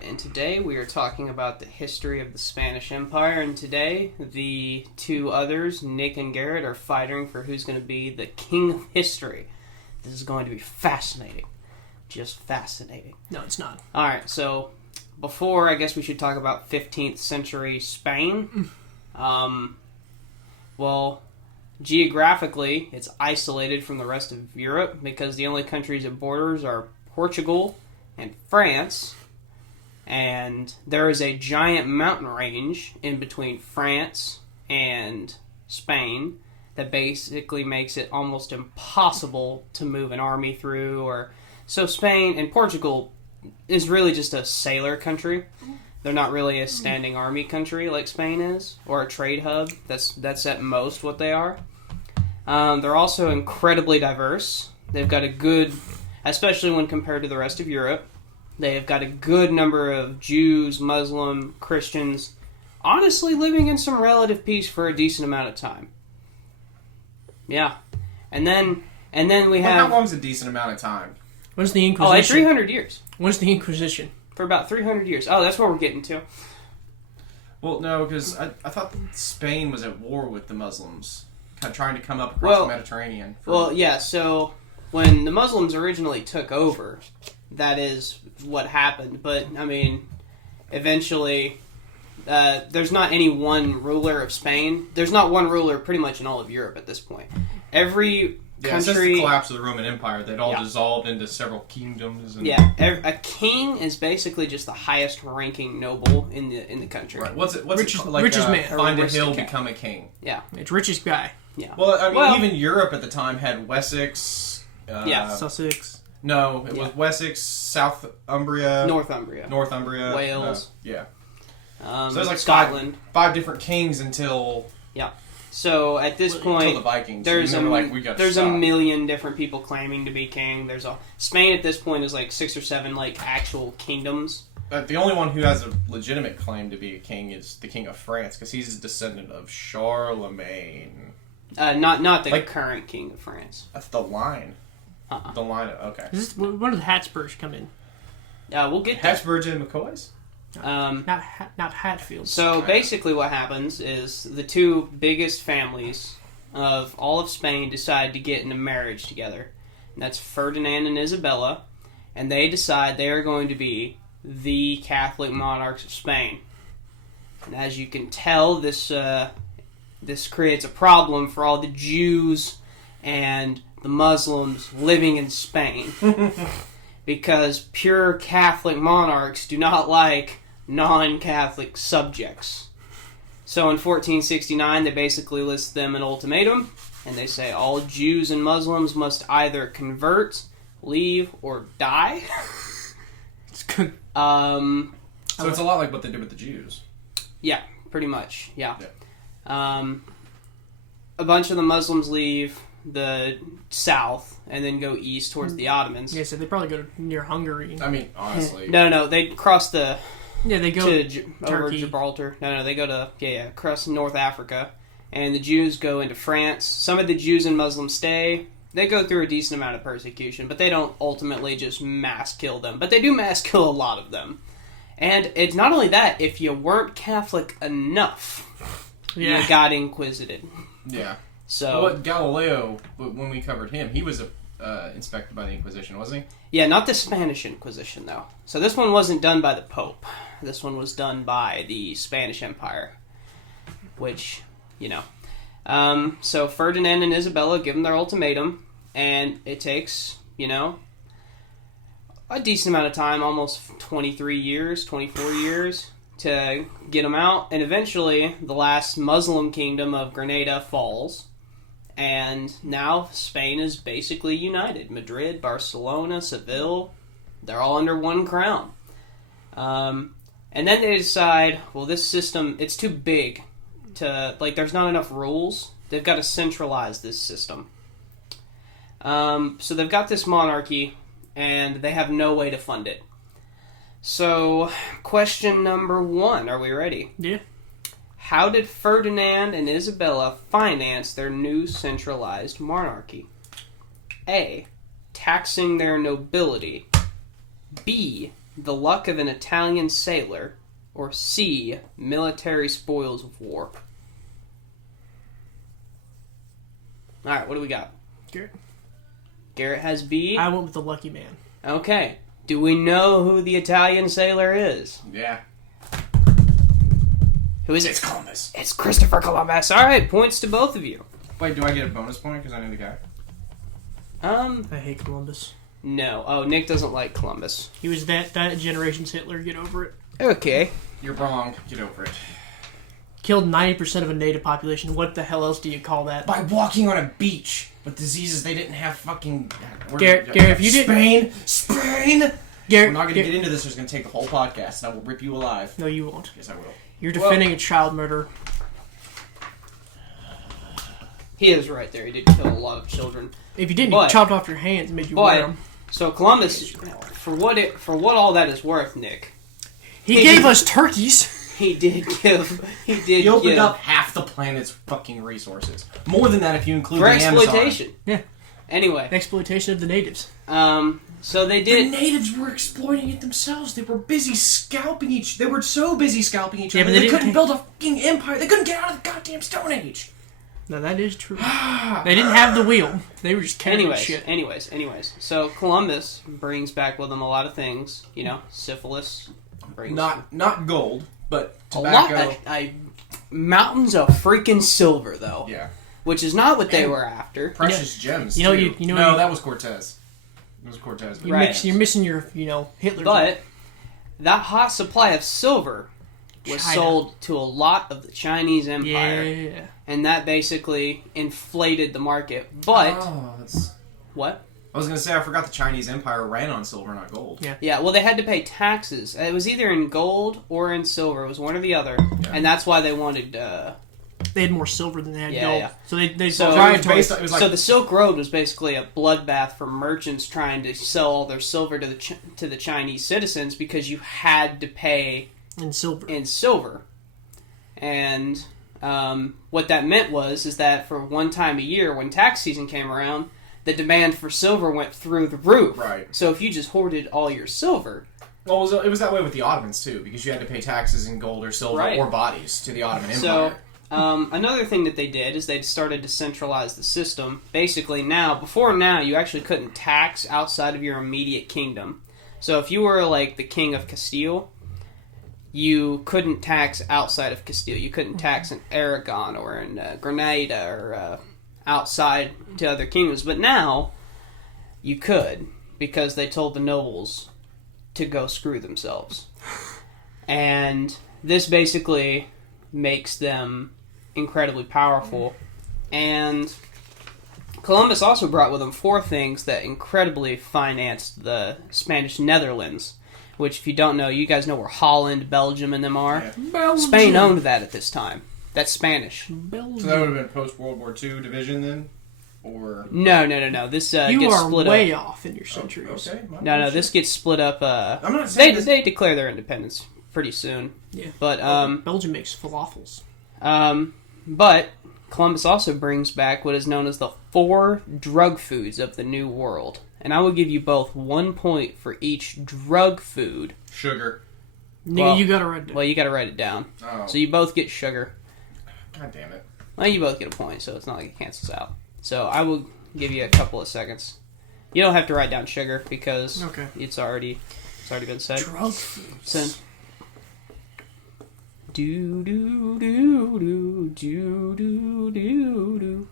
Alright, and today we are talking about the history of the Spanish Empire, and today the two others, Nick and Garrett, are fighting for who's going to be the king of history. This is going to be fascinating. Just fascinating. No, it's not. Alright, so before, I guess we should talk about 15th century Spain. Well, geographically, it's isolated from the rest of Europe because the only countries it borders are Portugal and France. And there is a giant mountain range in between France and Spain that basically makes it almost impossible to move an army through. So Spain and Portugal is really just a sailor country. They're not really a standing army country like Spain is, or a trade hub. That's at most what they are. They're also incredibly diverse. They've got a good, especially when compared to the rest of Europe, they have got a good number of Jews, Muslim, Christians, honestly living in some relative peace for a decent amount of time. Yeah. And then we have... How long's a decent amount of time? When's the Inquisition? Oh, like 300 years. When's the Inquisition? For about 300 years. Oh, that's what we're getting to. Well, no, because I thought Spain was at war with the Muslims, kind of trying to come up across the Mediterranean. So when the Muslims originally took over, that is what happened. But, I mean, eventually, there's not any one ruler of Spain. There's not one ruler pretty much in all of Europe at this point. Every country... Since the collapse of the Roman Empire, they'd all dissolved into several kingdoms. And... a king is basically just the highest ranking noble in the country. Right. What's richest, it called? Like, richest man. Find a hill, become a king. Yeah. It's richest guy. Yeah. Well, I mean, even Europe at the time had Wessex. Sussex. No, it was Wessex, Southumbria, Northumbria, Wales. So there's like Scotland. Five different kings until So at this point, until the Vikings. There's there's a million different people claiming to be king. Spain at this point is like 6 or 7 actual kingdoms. The only one who has a legitimate claim to be a king is the King of France, because he's a descendant of Charlemagne. Not the current king of France. That's the line. The line. Okay. When did the Habsburgs come in? We'll get Habsburgs and McCoys. Not Hatfield. So basically, what happens is the two biggest families of all of Spain decide to get into marriage together. And that's Ferdinand and Isabella, and they decide they are going to be the Catholic monarchs of Spain. And as you can tell, this creates a problem for all the Jews and the Muslims living in Spain. Because pure Catholic monarchs do not like non-Catholic subjects. So in 1469, they basically list them an ultimatum, and they say all Jews and Muslims must either convert, leave, or die. It's good. So it's a lot like what they did with the Jews. Yeah, pretty much, yeah. A bunch of the Muslims leave the south and then go east towards the Ottomans. Yeah, so they probably go near Hungary. I mean, honestly. No, they cross the... Yeah, they go over Gibraltar. No, they go to across North Africa, and the Jews go into France. Some of the Jews and Muslims stay. They go through a decent amount of persecution, but they don't ultimately just mass kill them. But they do mass kill a lot of them. And it's not only that, if you weren't Catholic enough, you got inquisited. Yeah. So well, Galileo, when we covered him, he was inspected by the Inquisition, wasn't he? Yeah, not the Spanish Inquisition, though. So this one wasn't done by the Pope. This one was done by the Spanish Empire. Which, So Ferdinand and Isabella give them their ultimatum, and it takes, a decent amount of time, almost 24 years, to get them out. And eventually, the last Muslim kingdom of Granada falls. And now Spain is basically united. Madrid, Barcelona, Seville, they're all under one crown. And then they decide, well, this system, it's too big to, there's not enough rules. They've got to centralize this system. So they've got this monarchy, and they have no way to fund it. So, question number 1, are we ready? Yeah. How did Ferdinand and Isabella finance their new centralized monarchy? A. Taxing their nobility. B. the luck of an Italian sailor, or C, military spoils of war? Alright, what do we got? Garrett. Garrett has B. I went with the lucky man. Okay. Do we know who the Italian sailor is? Yeah. Who is it? It's Columbus. It's Christopher Columbus. Alright, points to both of you. Wait, do I get a bonus point because I know the guy? I hate Columbus. No. Oh, Nick doesn't like Columbus. He was that generation's Hitler. Get over it. Okay. You're wrong. Get over it. Killed 90% of a native population. What the hell else do you call that? By walking on a beach with diseases they didn't have fucking... Garrett, if you didn't... Spain! Garrett, We're not going to get into this. It's going to take the whole podcast, and I will rip you alive. No, you won't. Yes, I will. You're defending a child murderer. He is right there. He did kill a lot of children. If you didn't, you chopped off your hands and made you wear them. So Columbus, for what all that is worth, Nick, he gave us turkeys. He did. He opened up half the planet's fucking resources. More than that if you include for the exploitation. Amazon. Yeah. Anyway. Exploitation of the natives. So they did. The natives were exploiting it themselves. They were busy scalping each. They were so busy scalping each Yeah, other. but They couldn't build a fucking empire. They couldn't get out of the goddamn Stone Age. No, that is true. They didn't have the wheel. They were just carrying shit. Anyways. So Columbus brings back with him a lot of things. You know, syphilis. Brings Not gold, but a tobacco. lot. Mountains of freaking silver, though. Yeah. Which is not what they were after. Precious gems. You know, too. you know. No, that was Cortez. It was Cortez. But You're missing your, Hitler. But that hot supply of silver was sold to a lot of the Chinese Empire. Yeah. And that basically inflated the market. But that's... What? I was gonna say I forgot the Chinese Empire ran on silver, not gold. Yeah. Well, they had to pay taxes. It was either in gold or in silver. It was one or the other, and that's why they wanted. They had more silver than they had gold. Yeah. So they so so the Silk Road was basically a bloodbath for merchants trying to sell all their silver to the Chinese citizens because you had to pay in silver, and what that meant is that for one time a year when tax season came around, the demand for silver went through the roof. Right. So if you just hoarded all your silver... Well, it was that way with the Ottomans, too, because you had to pay taxes in gold or silver or bodies to the Ottoman Empire. So, another thing that they did is they started to centralize the system. Basically before now, you actually couldn't tax outside of your immediate kingdom. So if you were like the king of Castile, you couldn't tax outside of Castile. You couldn't tax in Aragon or in Granada or... outside to other kingdoms, but now you could because they told the nobles to go screw themselves, and this basically makes them incredibly powerful. And Columbus also brought with him 4 things that incredibly financed the Spanish Netherlands, which, if you don't know, you guys know where Holland, Belgium, and them are. Yeah. Spain owned that at this time. That's Spanish. Belgium. So that would have been post-World War II division then? Or... No. This you gets are split way up. off in your centuries. Okay. No, this gets split up. I'm not saying they declare their independence pretty soon. Yeah. But Belgium makes falafels. But Columbus also brings back what is known as the 4 drug foods of the New World, and I will give you both 1 point for each drug food. Sugar. Nigga, you gotta write it down. Well, you gotta write it down. Oh. So you both get sugar. God damn it. Well, you both get a point, so it's not like it cancels out. So I will give you a couple of seconds. You don't have to write down sugar because it's already been said. Drug foods. So, do do do do do do do do.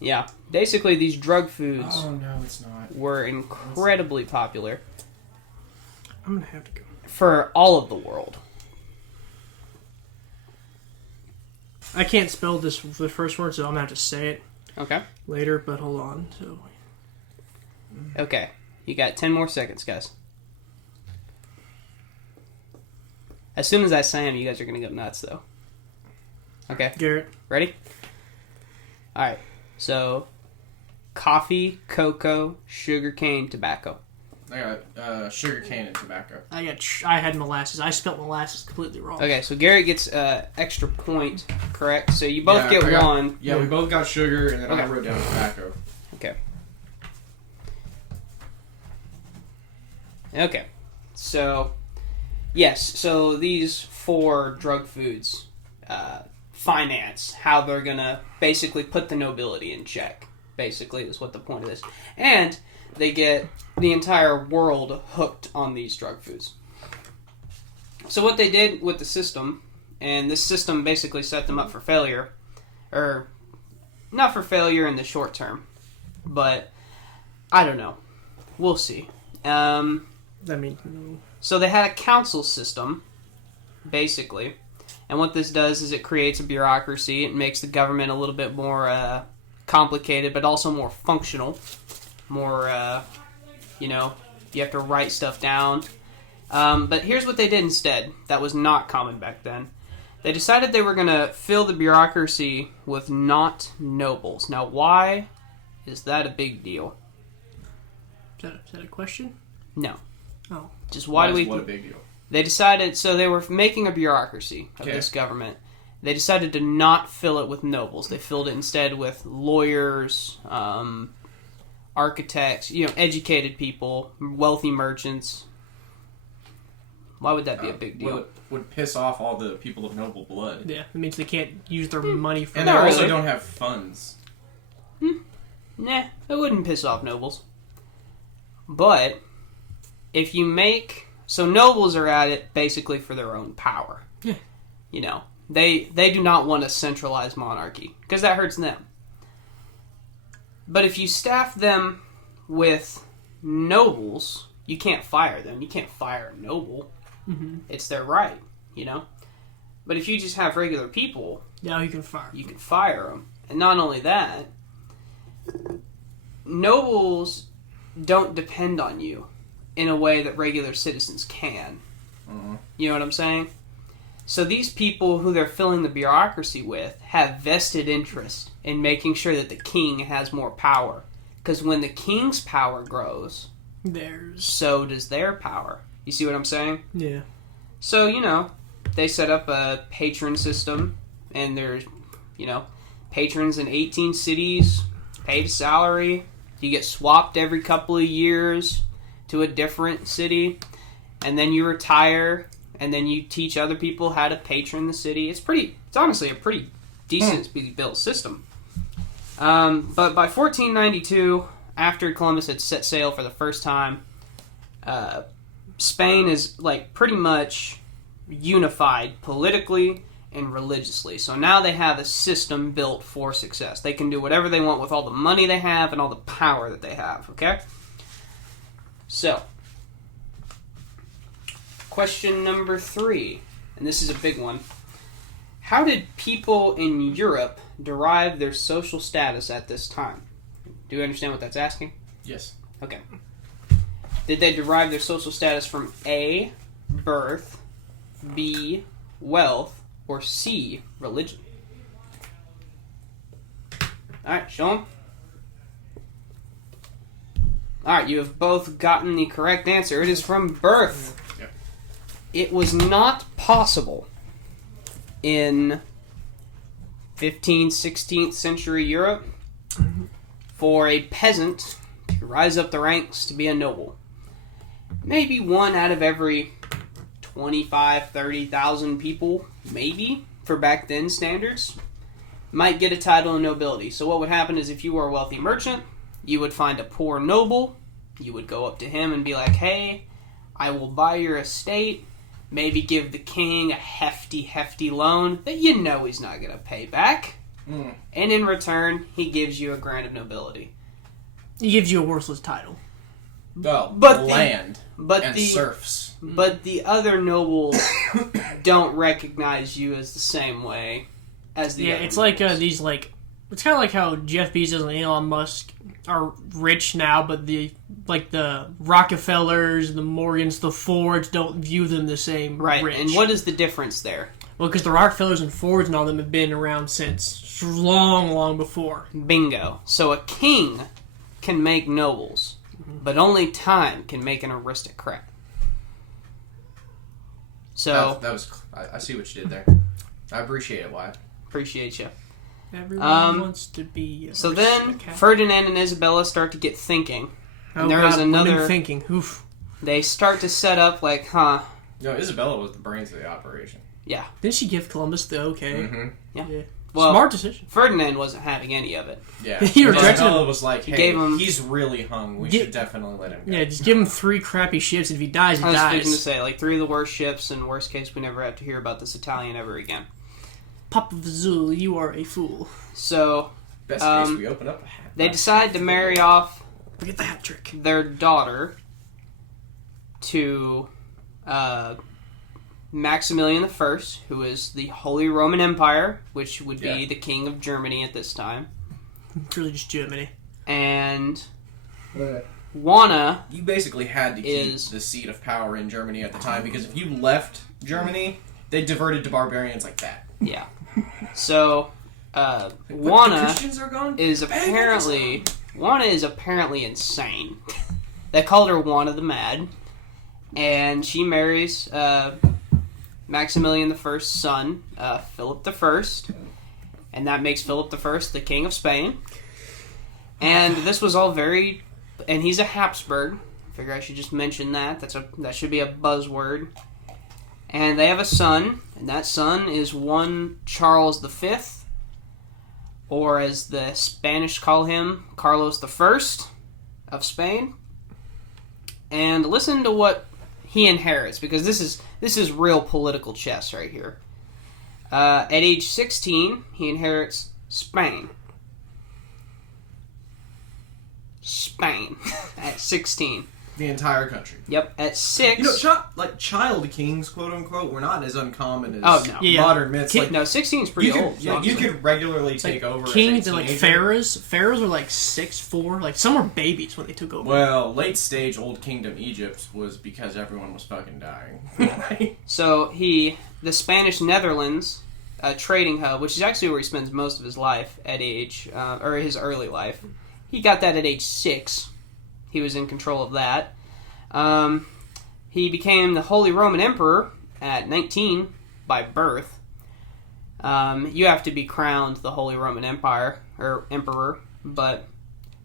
Yeah, basically these drug foods. Oh no, it's not. Were incredibly popular. I'm gonna have to go for all of the world. I can't spell the first word, so I'm gonna have to say it. Okay. Later, but hold on. So. Okay, you got 10 more seconds, guys. As soon as I say them, you guys are gonna go nuts, though. Okay. Garrett. Ready? All right. So, coffee, cocoa, sugarcane, tobacco. I got sugarcane and tobacco. I had molasses. I spelled molasses completely wrong. Okay, so Garrett gets extra point, correct? So you both get one. Yeah, we both got sugar, and then I wrote down tobacco. Okay. So, yes. So these 4 drug foods finance how they're going to basically put the nobility in check. Basically, is what the point of this. And they get the entire world hooked on these drug foods. So what they did with the system, and this system basically set them up for failure, or not for failure in the short term, but I don't know. We'll see. So they had a council system, basically, and what this does is it creates a bureaucracy. It makes the government a little bit more complicated, but also more functional. More, you have to write stuff down. But here's what they did instead. That was not common back then. They decided they were going to fill the bureaucracy with not nobles. Now, why is that a big deal? Is that a question? No. Oh. Just why do we... What a big deal. They decided... So they were making a bureaucracy of this government. They decided to not fill it with nobles. They filled it instead with lawyers, architects, educated people, wealthy merchants. Why would that be a big deal? Well, it would piss off all the people of noble blood. Yeah, it means they can't use their money for... And they also don't have funds. Nah, it wouldn't piss off nobles. But, if you make... So nobles are at it basically for their own power. Yeah. They do not want a centralized monarchy, because that hurts them. But if you staff them with nobles, you can't fire them. You can't fire a noble. Mm-hmm. It's their right, But if you just have regular people... Yeah, you can fire. You can fire them. And not only that, nobles don't depend on you in a way that regular citizens can. Mm-hmm. You know what I'm saying? So these people who they're filling the bureaucracy with have vested interest in making sure that the king has more power. Because when the king's power grows, so does their power. You see what I'm saying? Yeah. So, they set up a patron system, and there's, patrons in 18 cities, paid a salary. You get swapped every couple of years to a different city, and then you retire, and then you teach other people how to patron the city. It's honestly a pretty decently built system. But by 1492, after Columbus had set sail for the first time, Spain is pretty much unified politically and religiously. So now they have a system built for success. They can do whatever they want with all the money they have and all the power that they have, okay? So, question number 3, and this is a big one. How did people in Europe derive their social status at this time? Do you understand what that's asking? Yes. Okay. Did they derive their social status from A, birth, B, wealth, or C, religion? Alright, show them. Alright, you have both gotten the correct answer. It is from birth. Yep. It was not possible in 15th, 16th century Europe for a peasant to rise up the ranks to be a noble. Maybe one out of every 25, 30,000 people, maybe, for back then standards, might get a title of nobility. So what would happen is if you were a wealthy merchant, you would find a poor noble, you would go up to him and be like, hey, I will buy your estate, maybe give the king a hefty loan that he's not going to pay back. And in return, he gives you a grant of nobility. He gives you a worthless title. Well, but land and the serfs. But the other nobles don't recognize you as the same way as the other it's nobles. like it's kind of like how Jeff Bezos and Elon Musk are rich now, but the Rockefellers, the Morgans, the Fords don't view them the same. Right, rich. and what is the difference there? Well, because the Rockefellers and Fords and all them have been around since long before. Bingo. So a king can make nobles, but only time can make an aristocrat. So that was I see what you did there. I appreciate it, Wyatt. Appreciate you. Everyone wants to be. So then, Ferdinand and Isabella start to get thinking. And there is another thinking. Oof. they start to set up like, No, Isabella was the brains of the operation. Yeah. Didn't she give Columbus the okay? Mm-hmm. Yeah. Well, smart decision. Ferdinand wasn't having any of it. Yeah. He rejected Isabella him. was like, hey, gave him- he's really hung. We should definitely let him go. Yeah, just give him 3 crappy ships, and if he dies, he I was dies. thinking to say, like, 3 of the worst ships, and worst case, we never have to hear about this Italian ever again. Papa Vazul, you are a fool. So, Best case, we open up a hat. they decide to marry off Look at the hat trick. their daughter to Maximilian I, who is the Holy Roman Empire, which would be the king of Germany at this time. It's really just Germany. And Juana, You basically had to keep the seat of power in Germany at the time, because if you left Germany, they diverted to barbarians like that. yeah. So, The Juana Christians are gone? is apparently insane. They called her Juana the Mad, and she marries Maximilian I's son, Philip I, and that makes Philip I the king of Spain. And this was all very, and he's a Habsburg. I figure I should just mention that. That should be a buzzword. And they have a son, and that son is one Charles V, or as the Spanish call him, Carlos I of Spain. And listen to what he inherits, because this is real political chess right here. At age 16, he inherits Spain. At 16. The entire country. Yep, at 6. You know, child kings, quote unquote, were not as uncommon as modern myths. No, 16 is pretty old. You could regularly take over. Kings as a and teenager. pharaohs. Pharaohs were 6'4". Some were babies when they took over. Well, late stage Old Kingdom Egypt was because everyone was fucking dying. So the Spanish Netherlands trading hub, which is actually where he spends most of his life at age, or his early life, he got that at age 6. He was in control of that. He became the Holy Roman Emperor at 19 by birth. You have to be crowned the Holy Roman Empire or Emperor, but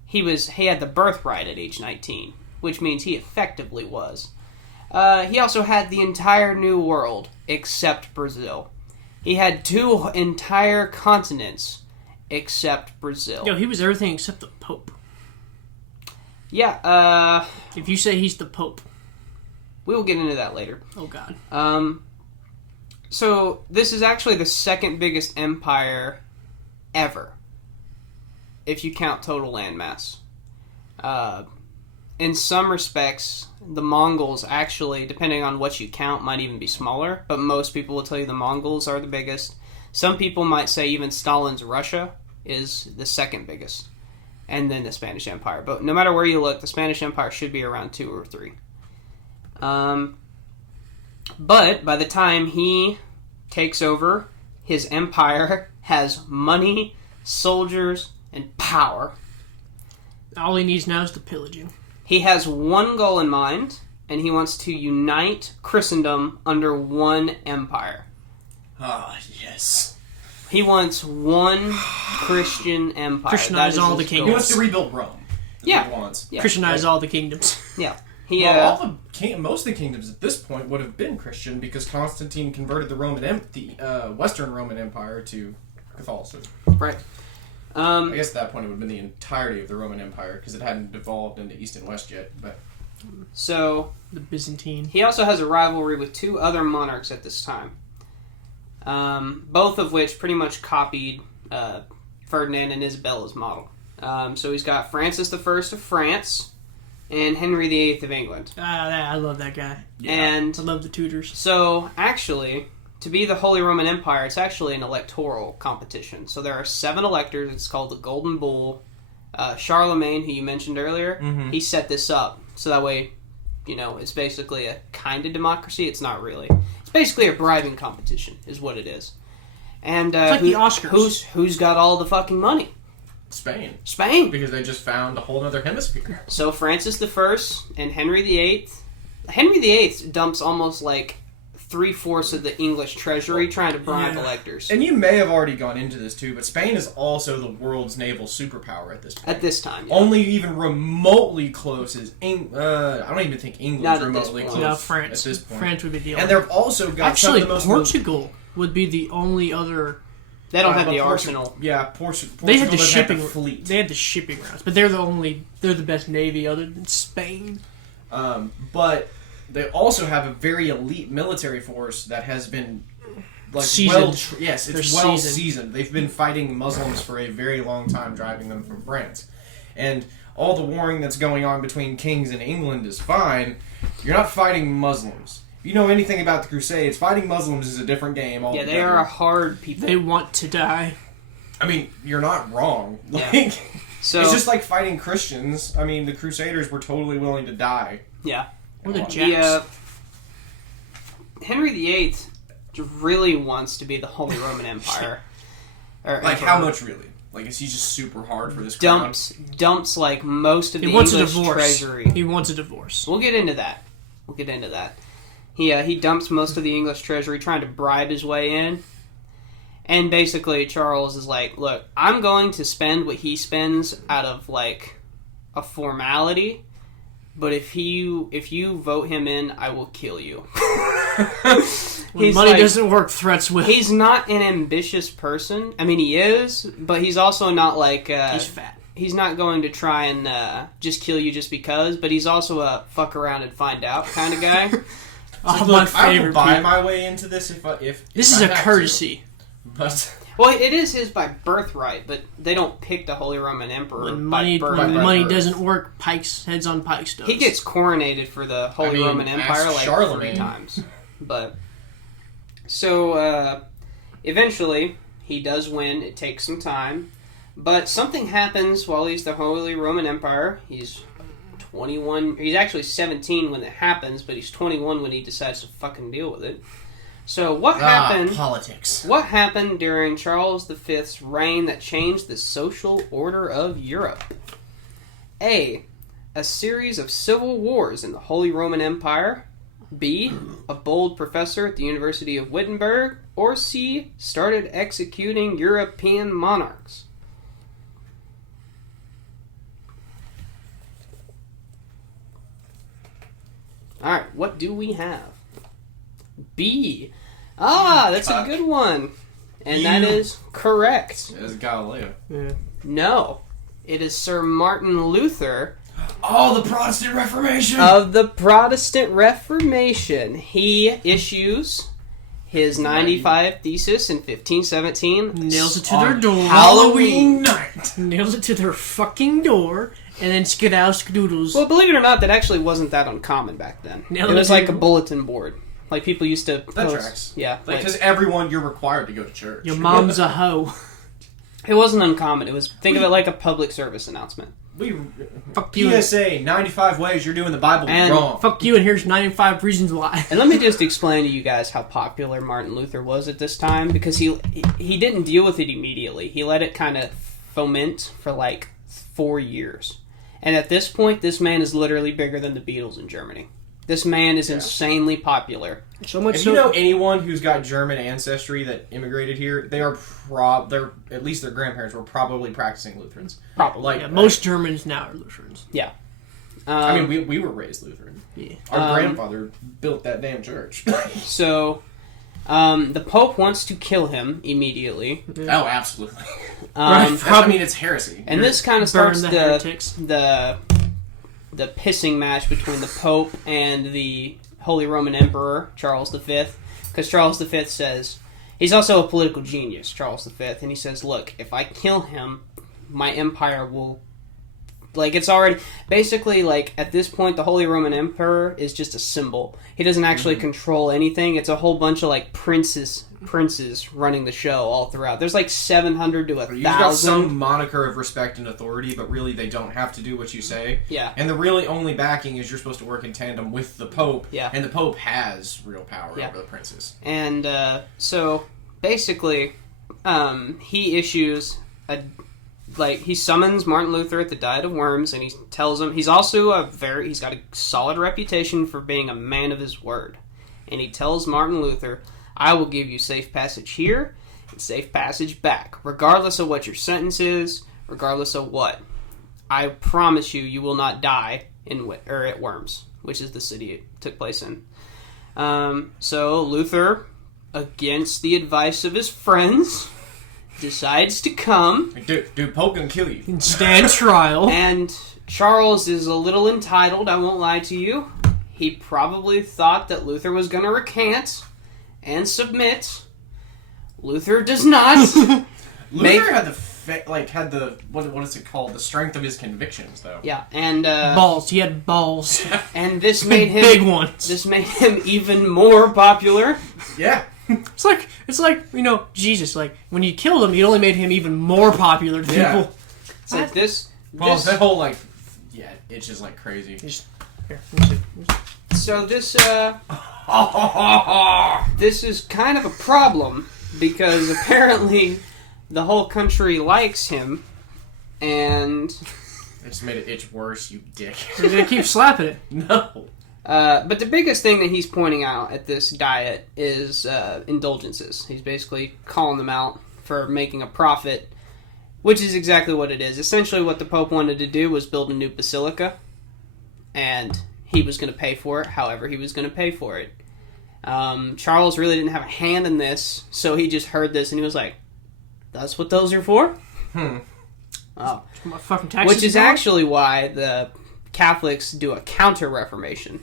he had the birthright at age 19, which means he effectively was. He also had the entire New World except Brazil. He had 2 entire continents except Brazil. Yo, he was everything except the Pope. Yeah, If you say he's the Pope. we will get into that later. Oh, God. So this is actually the second biggest empire ever, if you count total landmass. In some respects, the Mongols actually, depending on what you count, might even be smaller, but most people will tell you the Mongols are the biggest. Some people might say even Stalin's Russia is the second biggest, and then the Spanish Empire. But no matter where you look, the Spanish Empire should be around 2 or 3. But by the time he takes over, his empire has money, soldiers, and power. All he needs now is to pillage you. He has one goal in mind, and he wants to unite Christendom under one empire. Ah, yes. He wants one Christian empire. Christianize That is all his the goal. He wants to rebuild Rome. That's Yeah. what he wants. Yeah. Christianize all the kingdoms. Yeah. He, Well, most of the kingdoms at this point would have been Christian because Constantine converted the Western Roman Empire to Catholicism. right. I guess at that point it would have been the entirety of the Roman Empire because it hadn't devolved into East and West yet. But So The Byzantine. he also has a rivalry with 2 other monarchs at this time, both of which pretty much copied Ferdinand and Isabella's model. So he's got Francis I of France and Henry VIII of England. I love that guy. And I love the Tudors. so, actually, to be the Holy Roman Empire, it's actually an electoral competition. So there are 7 electors. It's called the Golden Bull. Charlemagne, who you mentioned earlier, he set this up. So that way, it's basically a kind of democracy. It's not really. It's basically a bribing competition, is what it is. And It's like the Oscars. Who's got all the fucking money? Spain. Spain. Because they just found a whole other hemisphere. So Francis I and Henry VIII. Henry VIII dumps almost like 3/4 of the English treasury trying to bribe Yeah. electors. And you may have already gone into this too, but Spain is also the world's naval superpower at this point. At this time, yeah. Only even remotely close is I don't even think England's Not at this remotely point. close No, France. at this point. France would be the And only. they've also got Actually, some of the most Portugal would be the only other. They don't have but the Portugal- arsenal. Yeah, Portugal They had the doesn't shipping have the fleet. They had the shipping routes, but they're the best navy other than Spain. But they also have a very elite military force that has been Seasoned. yes, it's They're well seasoned. seasoned. They've been fighting Muslims for a very long time, driving them from France. And all the warring that's going on between kings in England is fine. You're not fighting Muslims. If you know anything about the Crusades, fighting Muslims is a different game Yeah, altogether. they are a hard people. They want to die. I mean, you're not wrong. Yeah. Like, So it's just like fighting Christians. I mean, the Crusaders were totally willing to die. yeah, Or the Yeah. Jacks. Henry VIII really wants to be the Holy Roman Empire. Or Like, emperor. how much really? Like, is he just super hard for this crown? dumps like most of He the wants a English divorce. treasury. He wants a divorce. We'll get into that. He dumps most of the English treasury trying to bribe his way in. And basically Charles is like, look, I'm going to spend what he spends out of like a formality, but if you vote him in, I will kill you. When money doesn't work, threats will. He's not an ambitious person. I mean, he is, but he's also not like He's fat. he's not going to try and just kill you just because, but he's also a fuck around and find out kind of guy. Oh, Look, my I will favorite buy people. my way into this if This is I a have courtesy. to. But Well, it is his by birthright, but they don't pick the Holy Roman Emperor When by money birth. By money birth. doesn't work, Pikes heads on Pikes does. He gets coronated for the Holy I mean, Roman Empire ask like Charlemagne. 3 times. But so eventually he does win. It takes some time, but something happens while he's the Holy Roman Empire. He's 21. He's actually 17 when it happens, but he's 21 when he decides to fucking deal with it. So what happened? politics. What happened during Charles V's reign that changed the social order of Europe? A series of civil wars in the Holy Roman Empire. B, a bold professor at the University of Wittenberg. Or C, started executing European monarchs. Alright, what do we have? B. That's a good one. And that is correct. As Galileo. Yeah. No. It is Sir Martin Luther Oh, the Protestant Reformation! of the Protestant Reformation. He issues his 95 thesis in 1517. Nails it to their door. Halloween night! Nails it to their fucking door, and then skedaddle skedoodles. Well, believe it or not, that actually wasn't that uncommon back then. Nailed It was it to like a your- bulletin board. Like people used to That post. tracks. Yeah. like- Because everyone, you're required to go to church. Your mom's a hoe. it wasn't uncommon. It was, think of it like a public service announcement. Fuck you. PSA, 95 ways you're doing the Bible And wrong. Fuck you, and here's 95 reasons why. And let me just explain to you guys how popular Martin Luther was at this time, because he didn't deal with it immediately. He let it kind of foment for like 4 years. And at this point, this man is literally bigger than the Beatles in Germany. This man is insanely popular. So much If so. you know anyone who's got German ancestry that immigrated here, they are they're at least their grandparents were probably practicing Lutherans. Probably. Like yeah, most Germans now are Lutherans. I mean, we were raised Lutheran. Yeah. Our grandfather built that damn church. So, the Pope wants to kill him immediately. Oh, absolutely. Um, I mean, it's heresy. And this kind of Burn starts the the heretics. the pissing match between the Pope and the Holy Roman Emperor, Charles V. Because Charles V says, he's also a political genius, Charles V, and he says, look, if I kill him, my empire will... Like, it's already... Basically, like, at this point, the Holy Roman Emperor is just a symbol. He doesn't actually control anything. It's a whole bunch of, like, princes running the show all throughout. There's, like, 700 to 1,000. You've got some moniker of respect and authority, but really they don't have to do what you say. Yeah. And the really only backing is you're supposed to work in tandem with the Pope. Yeah. And the Pope has real power Yeah. over the princes. And so basically, he issues he summons Martin Luther at the Diet of Worms, and he tells him he's also he's got a solid reputation for being a man of his word, and he tells Martin Luther, I will give you safe passage here and safe passage back, regardless of what your sentence is, regardless of what. I promise you, you will not die at Worms, which is the city it took place in. So Luther, against the advice of his friends, decides to come. Dude, Pope gonna kill you. And stand trial. And Charles is a little entitled, I won't lie to you. He probably thought that Luther was going to recant and submit. Luther does not. Luther had the what is it called? The strength of his convictions, though. Yeah, and balls. He had balls. And this made him big ones. This made him even more popular. Yeah. It's like Jesus. Like when you killed him, you only made him even more popular to people. It's like this. Well, that whole it's just like crazy. Here, let me see. So this this is kind of a problem because apparently the whole country likes him, and it just made it itch worse. You dick. You're gonna keep slapping it. No. But the biggest thing that he's pointing out at this diet is indulgences. He's basically calling them out for making a profit, which is exactly what it is. Essentially what the Pope wanted to do was build a new basilica, and he was going to pay for it however he was going to pay for it. Charles really didn't have a hand in this, so he just heard this and he was like, that's what those are for? Oh. My fucking taxes. Which is actually why the Catholics do a counter-reformation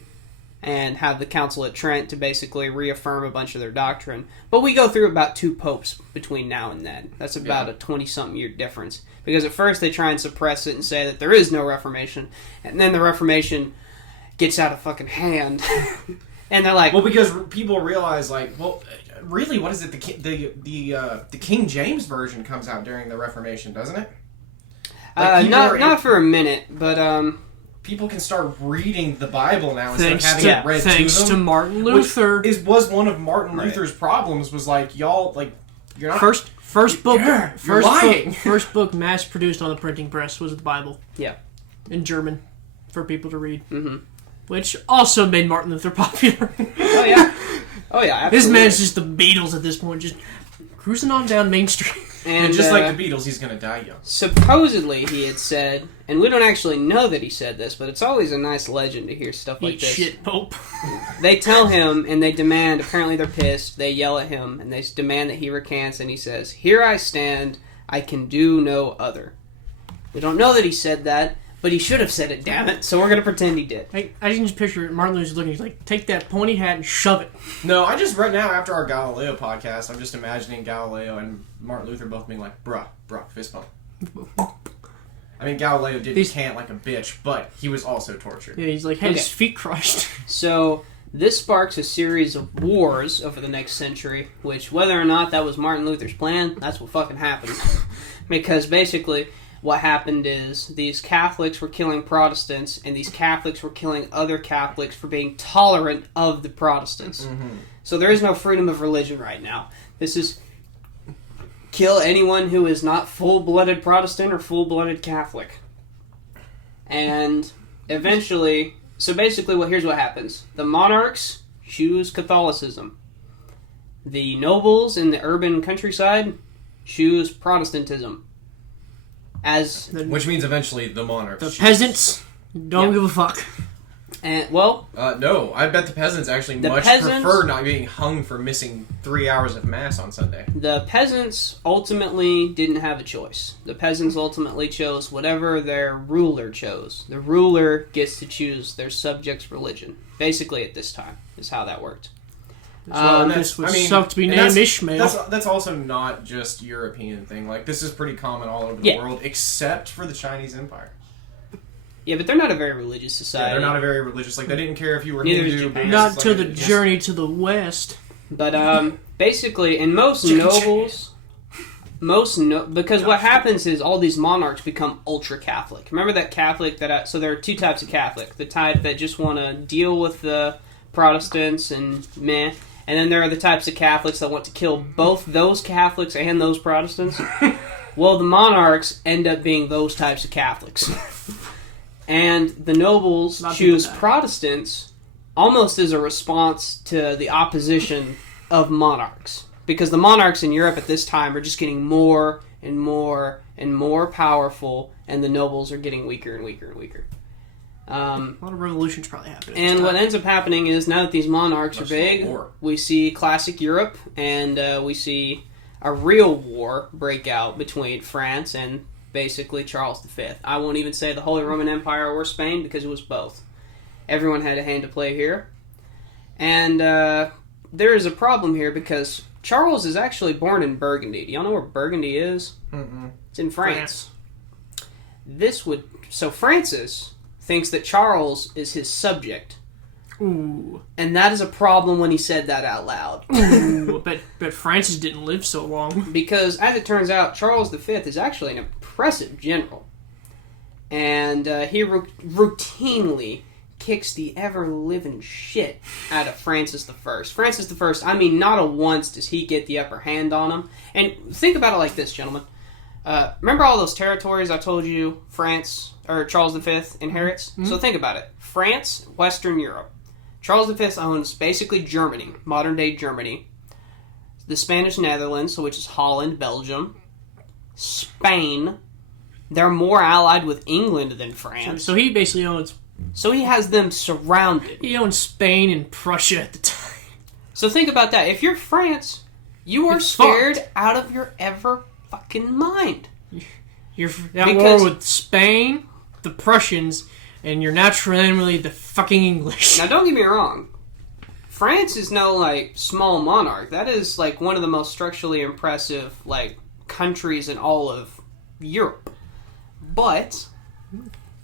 and have the Council at Trent to basically reaffirm a bunch of their doctrine. But we go through about 2 popes between now and then. That's about a 20-something year difference. Because at first they try and suppress it and say that there is no Reformation, and then the Reformation gets out of fucking hand. And they're like... Well, because people realize, really, what is it? The King James Version comes out during the Reformation, doesn't it? Not for a minute, but... people can start reading the Bible now instead of Thanks having it read to them. Thanks to Martin Luther. Which was one of Martin Luther's problems, was y'all, you're not... First book, you're lying. First book mass-produced on the printing press was the Bible. Yeah. In German, for people to read. Mm-hmm. Which also made Martin Luther popular. Oh, yeah. Oh, yeah, absolutely. This man's just the Beatles at this point, just cruising on down Main Street. And just like the Beatles, he's gonna die young. Supposedly, he had said, and we don't actually know that he said this, but it's always a nice legend to hear stuff like Eat this. shit, Pope. They tell him, and they demand, apparently they're pissed, they yell at him, and they demand that he recants, and he says, here I stand, I can do no other. We don't know that he said that, but he should have said it, damn it, so we're going to pretend he did. I can just picture Martin Luther looking, he's like, take that pointy hat and shove it. No, right now, after our Galileo podcast, I'm just imagining Galileo and Martin Luther both being like, bruh, fist bump. I mean, Galileo did recant like a bitch, but he was also tortured. Yeah, he's like, had his feet crushed. So, this sparks a series of wars over the next century, which, whether or not that was Martin Luther's plan, that's what fucking happened. Because basically... what happened is these Catholics were killing Protestants, and these Catholics were killing other Catholics for being tolerant of the Protestants. Mm-hmm. So there is no freedom of religion right now. This is kill anyone who is not full-blooded Protestant or full-blooded Catholic. And eventually... So basically, here's what happens. The monarchs choose Catholicism. The nobles in the urban countryside choose Protestantism. Which means eventually the monarchs. The peasants don't give a fuck. And no, I bet the peasants actually prefer not being hung for missing 3 hours of mass on Sunday. The peasants ultimately didn't have a choice. The peasants ultimately chose whatever their ruler chose. The ruler gets to choose their subject's religion. Basically, at this time, is how that worked. This would suck to be named Ishmael. That's also not just European thing. This is pretty common all over the world, except for the Chinese Empire. Yeah, but they're not a very religious society. Yeah, they're not a very religious. They didn't care if you were Neither Hindu. Not to the journey to the west. But basically, in most nobles, because what happens is all these monarchs become ultra Catholic. Remember that Catholic so there are 2 types of Catholic: the type that just want to deal with the Protestants and meh. And then there are the types of Catholics that want to kill both those Catholics and those Protestants. Well, the monarchs end up being those types of Catholics. And the nobles choose Protestants almost as a response to the opposition of monarchs. Because the monarchs in Europe at this time are just getting more and more and more powerful, and the nobles are getting weaker and weaker and weaker. A lot of revolutions probably happening. And what ends up happening is, now that these monarchs are big, we see classic Europe, and we see a real war break out between France and basically Charles V. I won't even say the Holy Roman Empire or Spain, because it was both. Everyone had a hand to play here. And there is a problem here, because Charles is actually born in Burgundy. Do y'all know where Burgundy is? Mm-mm. It's in France. So Francis thinks that Charles is his subject. Ooh. And that is a problem when he said that out loud. Ooh, but Francis didn't live so long. Because, as it turns out, Charles V is actually an impressive general. And he routinely kicks the ever-living shit out of Francis I. Francis I, I mean, not a once does he get the upper hand on him. And think about it like this, gentlemen. Remember all those territories I told you Charles V inherits? Mm-hmm. So think about it. France, Western Europe. Charles V owns basically Germany, modern-day Germany. The Spanish Netherlands, which is Holland, Belgium. Spain. They're more allied with England than France. So he basically owns... So he has them surrounded. He owns Spain and Prussia at the time. So think about that. If you're France, you are scared out of your ever-fucking mind. You're at war with Spain, the Prussians, and your natural enemy, the fucking English. Now, don't get me wrong. France is no, small monarch. That is, one of the most structurally impressive, countries in all of Europe. But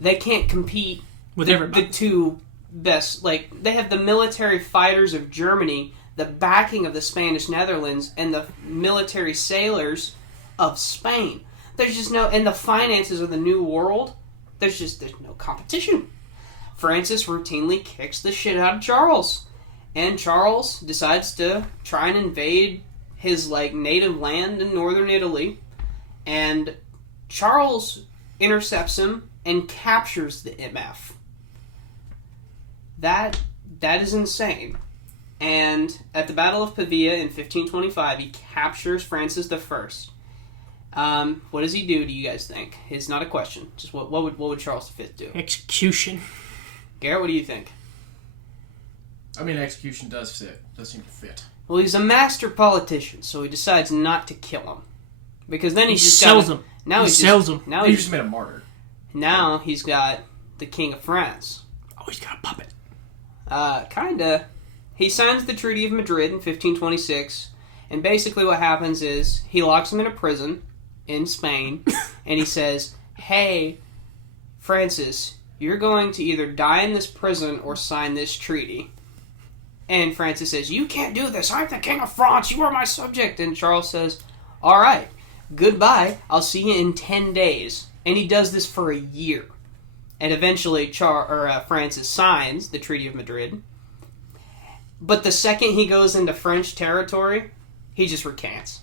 they can't compete with everybody. The two best. They have the military fighters of Germany, the backing of the Spanish Netherlands, and the military sailors of Spain. There's just no... And the finances of the New World... There's no competition. Francis routinely kicks the shit out of Charles. And Charles decides to try and invade his, native land in northern Italy. And Charles intercepts him and captures the MF. That is insane. And at the Battle of Pavia in 1525, he captures Francis I. What does he do, do you guys think? It's not a question. Just what would Charles V do? Execution. Garrett, what do you think? I mean, execution does seem to fit. Well, he's a master politician, so he decides not to kill him. Because then he just sells him. Now he sells him. Now he just made a martyr. Now he's got the King of France. Oh, he's got a puppet. Kinda. He signs the Treaty of Madrid in 1526, and basically what happens is he locks him in a prison in Spain, and he says, "Hey, Francis, you're going to either die in this prison or sign this treaty." And Francis says, "You can't do this. I'm the King of France. You are my subject." And Charles says, "All right, goodbye. I'll see you in 10 days. And he does this for a year. And eventually Francis signs the Treaty of Madrid. But the second he goes into French territory, he just recants.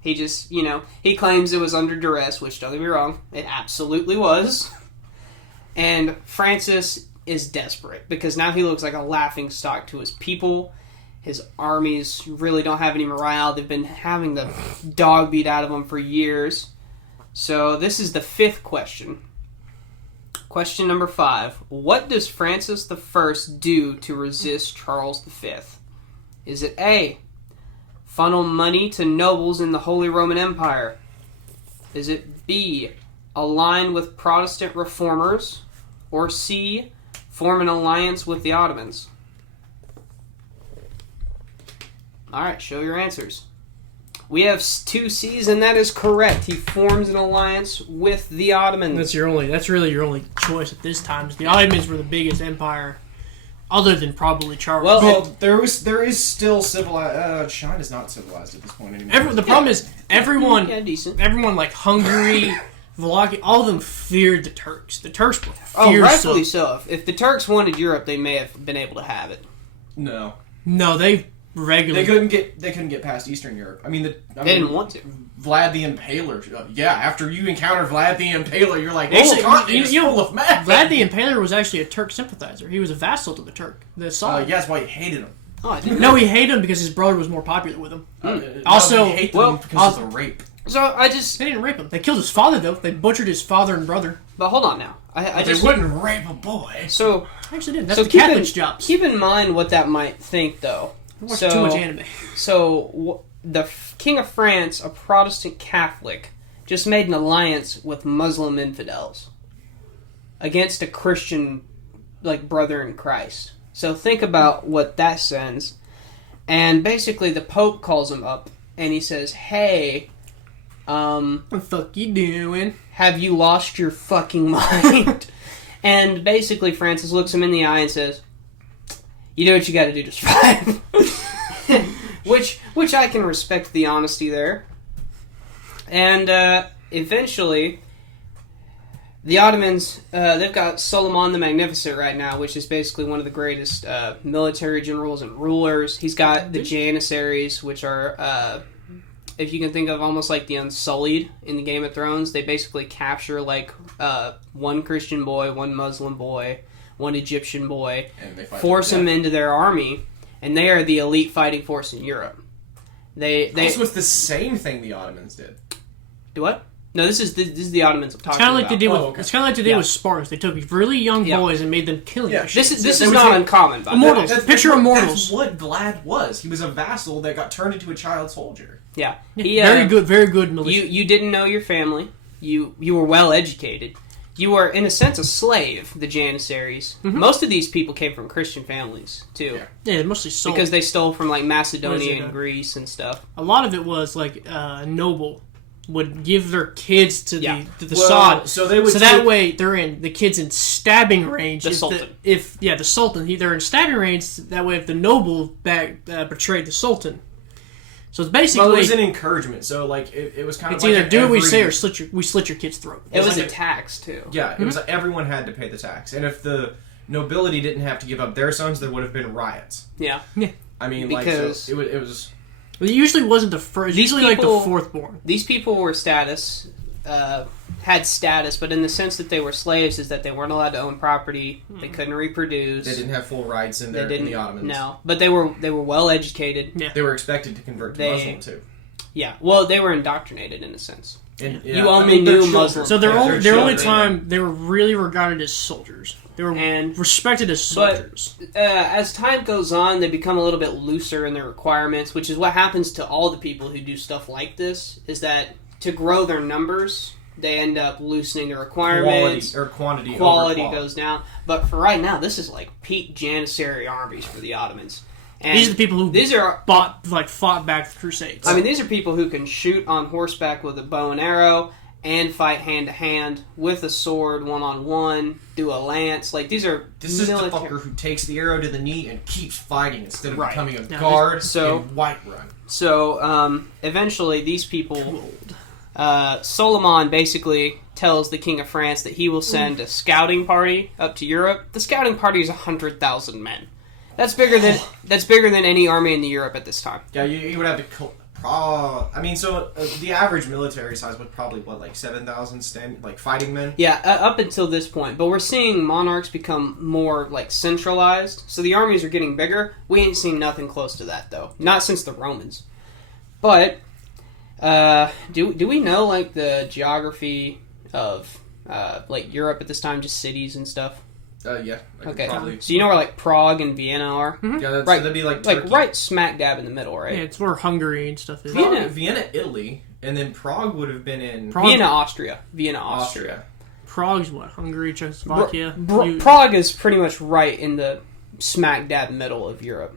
He just, he claims it was under duress, which, don't get me wrong, it absolutely was. And Francis is desperate, because now he looks like a laughingstock to his people. His armies really don't have any morale. They've been having the dog beat out of them for years. So this is the fifth question. Question number 5. What does Francis I do to resist Charles V? Is it A, funnel money to nobles in the Holy Roman Empire? Is it B, align with Protestant reformers? Or C, form an alliance with the Ottomans? Alright, show your answers. We have 2 C's, and that is correct. He forms an alliance with the Ottomans. That's really your only choice at this time. The Ottomans were the biggest empire, other than probably Charles. Well, there is still civilized. China's not civilized at this point anymore. The problem is everyone, decent. Everyone like Hungary, Wallachia, all of them feared the Turks. The Turks were fearsome. Oh, rightfully so. If the Turks wanted Europe, they may have been able to have it. No, they regularly. They couldn't get past Eastern Europe. They didn't want to. Vlad the Impaler. Yeah, after you encounter Vlad the Impaler, you're like, actually, continent is full of mad. Vlad the Impaler was actually a Turk sympathizer. He was a vassal to the Turk. Yeah, that's why he hated him. Oh, I didn't No, he hated him because his brother was more popular with him. Also, he hated him because of the rape. So They didn't rape him. They killed his father, though. They butchered his father and brother. But hold on now. They wouldn't rape a boy. So actually did. That's the Catholic's job. Keep in mind what that might think, though. I watch too much anime. So the King of France, a Protestant Catholic, just made an alliance with Muslim infidels against a Christian, brother in Christ. So think about what that sends. And basically, the Pope calls him up and he says, "Hey, what the fuck you doing? Have you lost your fucking mind?" And basically, Francis looks him in the eye and says, "You do what you got to do to survive." which I can respect the honesty there. And eventually, the Ottomans, they've got Suleiman the Magnificent right now, which is basically one of the greatest military generals and rulers. He's got the Janissaries, which are, if you can think of almost like the Unsullied in the Game of Thrones. They basically capture one Christian boy, one Muslim boy, one Egyptian boy, force them into their army, and they are the elite fighting force in Europe. This was the same thing the Ottomans did. Do what? No, this is the Ottomans I'm talking about. It's kind of like they did with Spartans. They took really young boys and made them kill you. This is not uncommon. Immortals. Picture Immortals. That's what Vlad was. He was a vassal that got turned into a child soldier. Yeah. Very good militia. You didn't know your family. You were well educated. You were, in a sense, a slave, the Janissaries. Mm-hmm. Most of these people came from Christian families, too. Yeah, mostly stole. Because they stole from, Macedonia and Greece and stuff. A lot of it was, noble would give their kids to the Sod. So they would that way the kids in stabbing range. The Sultan. The Sultan. They're in stabbing range. That way, if the noble betrayed the Sultan. So it's basically... Well, it was an encouragement. So, it was kind of it's either do what we say or we slit your kid's throat. It was a tax, too. Yeah, it was everyone had to pay the tax. And if the nobility didn't have to give up their sons, there would have been riots. Yeah. Because it was... It usually wasn't the first. Usually, the fourth born. These people were had status, but in the sense that they were slaves, is that they weren't allowed to own property. They couldn't reproduce. They didn't have full rights in the Ottomans. No, but they were well educated. Yeah. They were expected to convert to Muslim too. Yeah, well, they were indoctrinated in a sense. You only knew Muslims. So their only time they were really regarded as soldiers. They were respected as soldiers. But as time goes on, they become a little bit looser in their requirements, which is what happens to all the people who do stuff like this, is that to grow their numbers, they end up loosening the requirements. Quantity goes down. But for right now, this is peak Janissary armies for the Ottomans. And these are the people who fought back the Crusades. These are people who can shoot on horseback with a bow and arrow, and fight hand-to-hand with a sword, one-on-one, do a lance. This is the fucker who takes the arrow to the knee and keeps fighting instead of becoming a guard in Whiterun. So, eventually, these people... Suleiman basically tells the King of France that he will send a scouting party up to Europe. The scouting party is 100,000 men. That's bigger than any army in Europe at this time. Yeah, you would have to... the average military size was probably 7,000 fighting men. Yeah, up until this point. But we're seeing monarchs become more centralized. So the armies are getting bigger. We ain't seen nothing close to that though. Not since the Romans. But do we know the geography of Europe at this time, just cities and stuff? Yeah. Okay. Probably. So you know where Prague and Vienna are? Mm-hmm. Yeah, that'd be Turkey. Right smack dab in the middle, right? Yeah, it's where Hungary and stuff is. Vienna, Italy, and then Prague would have been in Vienna, Austria. Prague's what? Hungary, Czechoslovakia. Prague is pretty much right in the smack dab middle of Europe,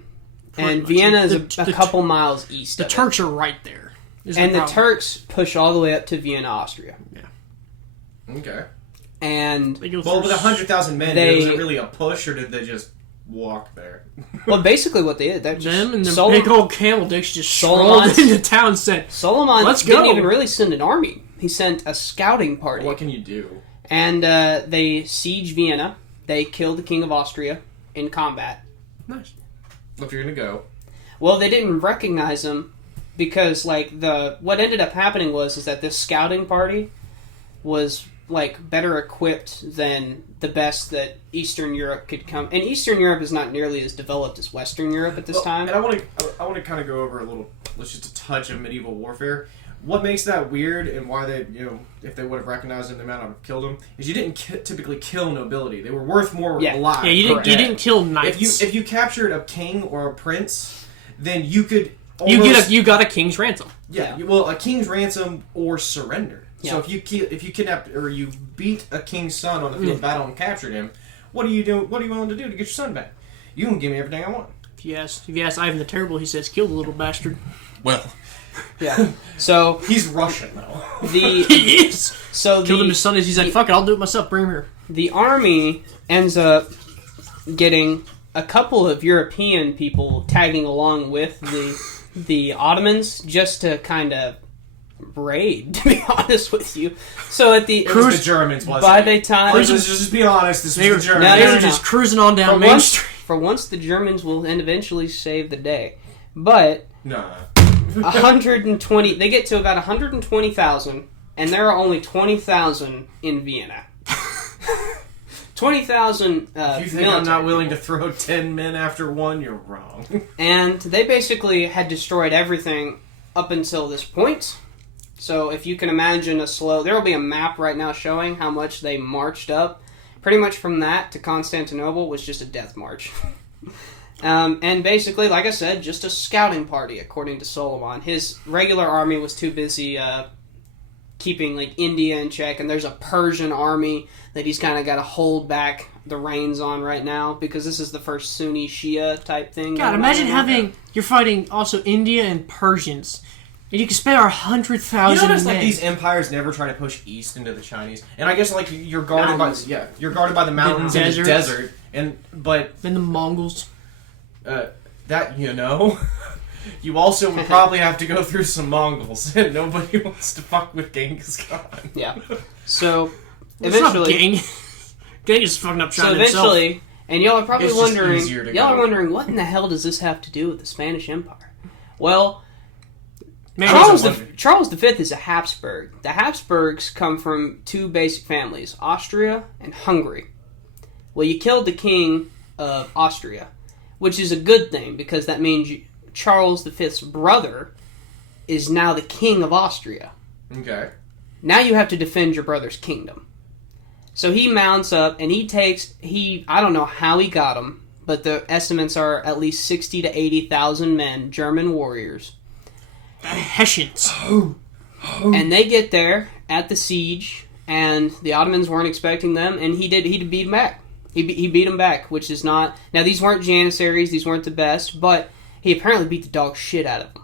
and Vienna is a couple miles east. The Turks are right there, and the Turks push all the way up to Vienna, Austria. Yeah. Okay. And with 100,000 men, was it really a push, or did they just walk there? Well, basically what they did, them and the big old camel dicks just strolled into town and said, Suleiman didn't even really send an army. He sent a scouting party. What can you do? And they siege Vienna. They kill the King of Austria in combat. Nice. If you're going to go. Well, they didn't recognize him because, like, what ended up happening was that this scouting party was, like, better equipped than the best that Eastern Europe could come. And Eastern Europe is not nearly as developed as Western Europe at this time. And I want to kind of go over just a touch of medieval warfare. What makes that weird and why they, if they would have recognized him, they might have killed him, is you didn't typically kill nobility. They were worth more alive. Yeah, you didn't kill knights. If you captured a king or a prince, then you could almost... You got a king's ransom. Yeah, well, a king's ransom or surrender. Yeah. So if you kidnapped or you beat a king's son on the field of battle and captured him, what are you willing to do to get your son back? You can give me everything I want. If you ask Ivan the Terrible, he says, "Kill the little bastard." Well... Yeah. So he's Russian though. He is. So killed him his son. He's like, "Fuck it, I'll do it myself. Bring him here." The army ends up getting a couple of European people tagging along with the Ottomans just to kind of raid. To be honest with you, so at the it was the Germans. By the time, just be honest, this was the Germans. They were just cruising on down Main Street. For once, the Germans will eventually save the day, but no. 120. They get to about 120,000, and there are only 20,000 in Vienna. 20,000. If you think I'm not willing to throw 10 men after one, you're wrong. And they basically had destroyed everything up until this point. So if you can imagine there will be a map right now showing how much they marched up. Pretty much from that to Constantinople was just a death march. And basically, like I said, just a scouting party, according to Solomon. His regular army was too busy keeping like India in check, and there's a Persian army that he's kind of got to hold back the reins on right now, because this is the first Sunni Shia type thing. God, imagine you're fighting also India and Persians, and you can spare 100,000 You notice men. like these empires never try to push east into the Chinese, and I guess like you're guarded by the mountains and the desert, but then the Mongols. You also would probably have to go through some Mongols, and nobody wants to fuck with Genghis Khan. Yeah. So, eventually... Genghis fucking up China himself. And y'all are probably wondering, what in the hell does this have to do with the Spanish Empire? Well, Charles V is a Habsburg. The Habsburgs come from two basic families, Austria and Hungary. Well, you killed the king of Austria, which is a good thing, because that means Charles V's brother is now the king of Austria. Okay. Now you have to defend your brother's kingdom. So he mounts up, and I don't know how he got them, but the estimates are at least 60 to 80,000 men, German warriors. The Hessians. And they get there at the siege, and the Ottomans weren't expecting them, and he beat them back. He beat them back, which is not... Now, these weren't Janissaries, these weren't the best, but he apparently beat the dog shit out of them.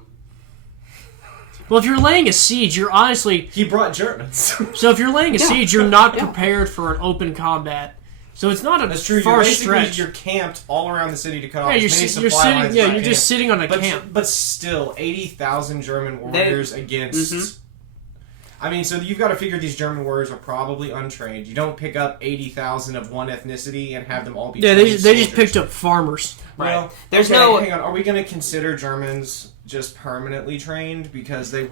Well, if you're laying a siege, you're honestly... He brought Germans. So if you're laying a siege, you're not prepared for an open combat. So it's not a far stretch. You're camped all around the city to cut off as many supply supply lines. Yeah, you're just sitting on a camp. But still, 80,000 German warriors against... Mm-hmm. I mean, so you've got to figure these German warriors are probably untrained. You don't pick up 80,000 of one ethnicity and have them all be they just picked up farmers. Well, hang on. Are we going to consider Germans just permanently trained because they are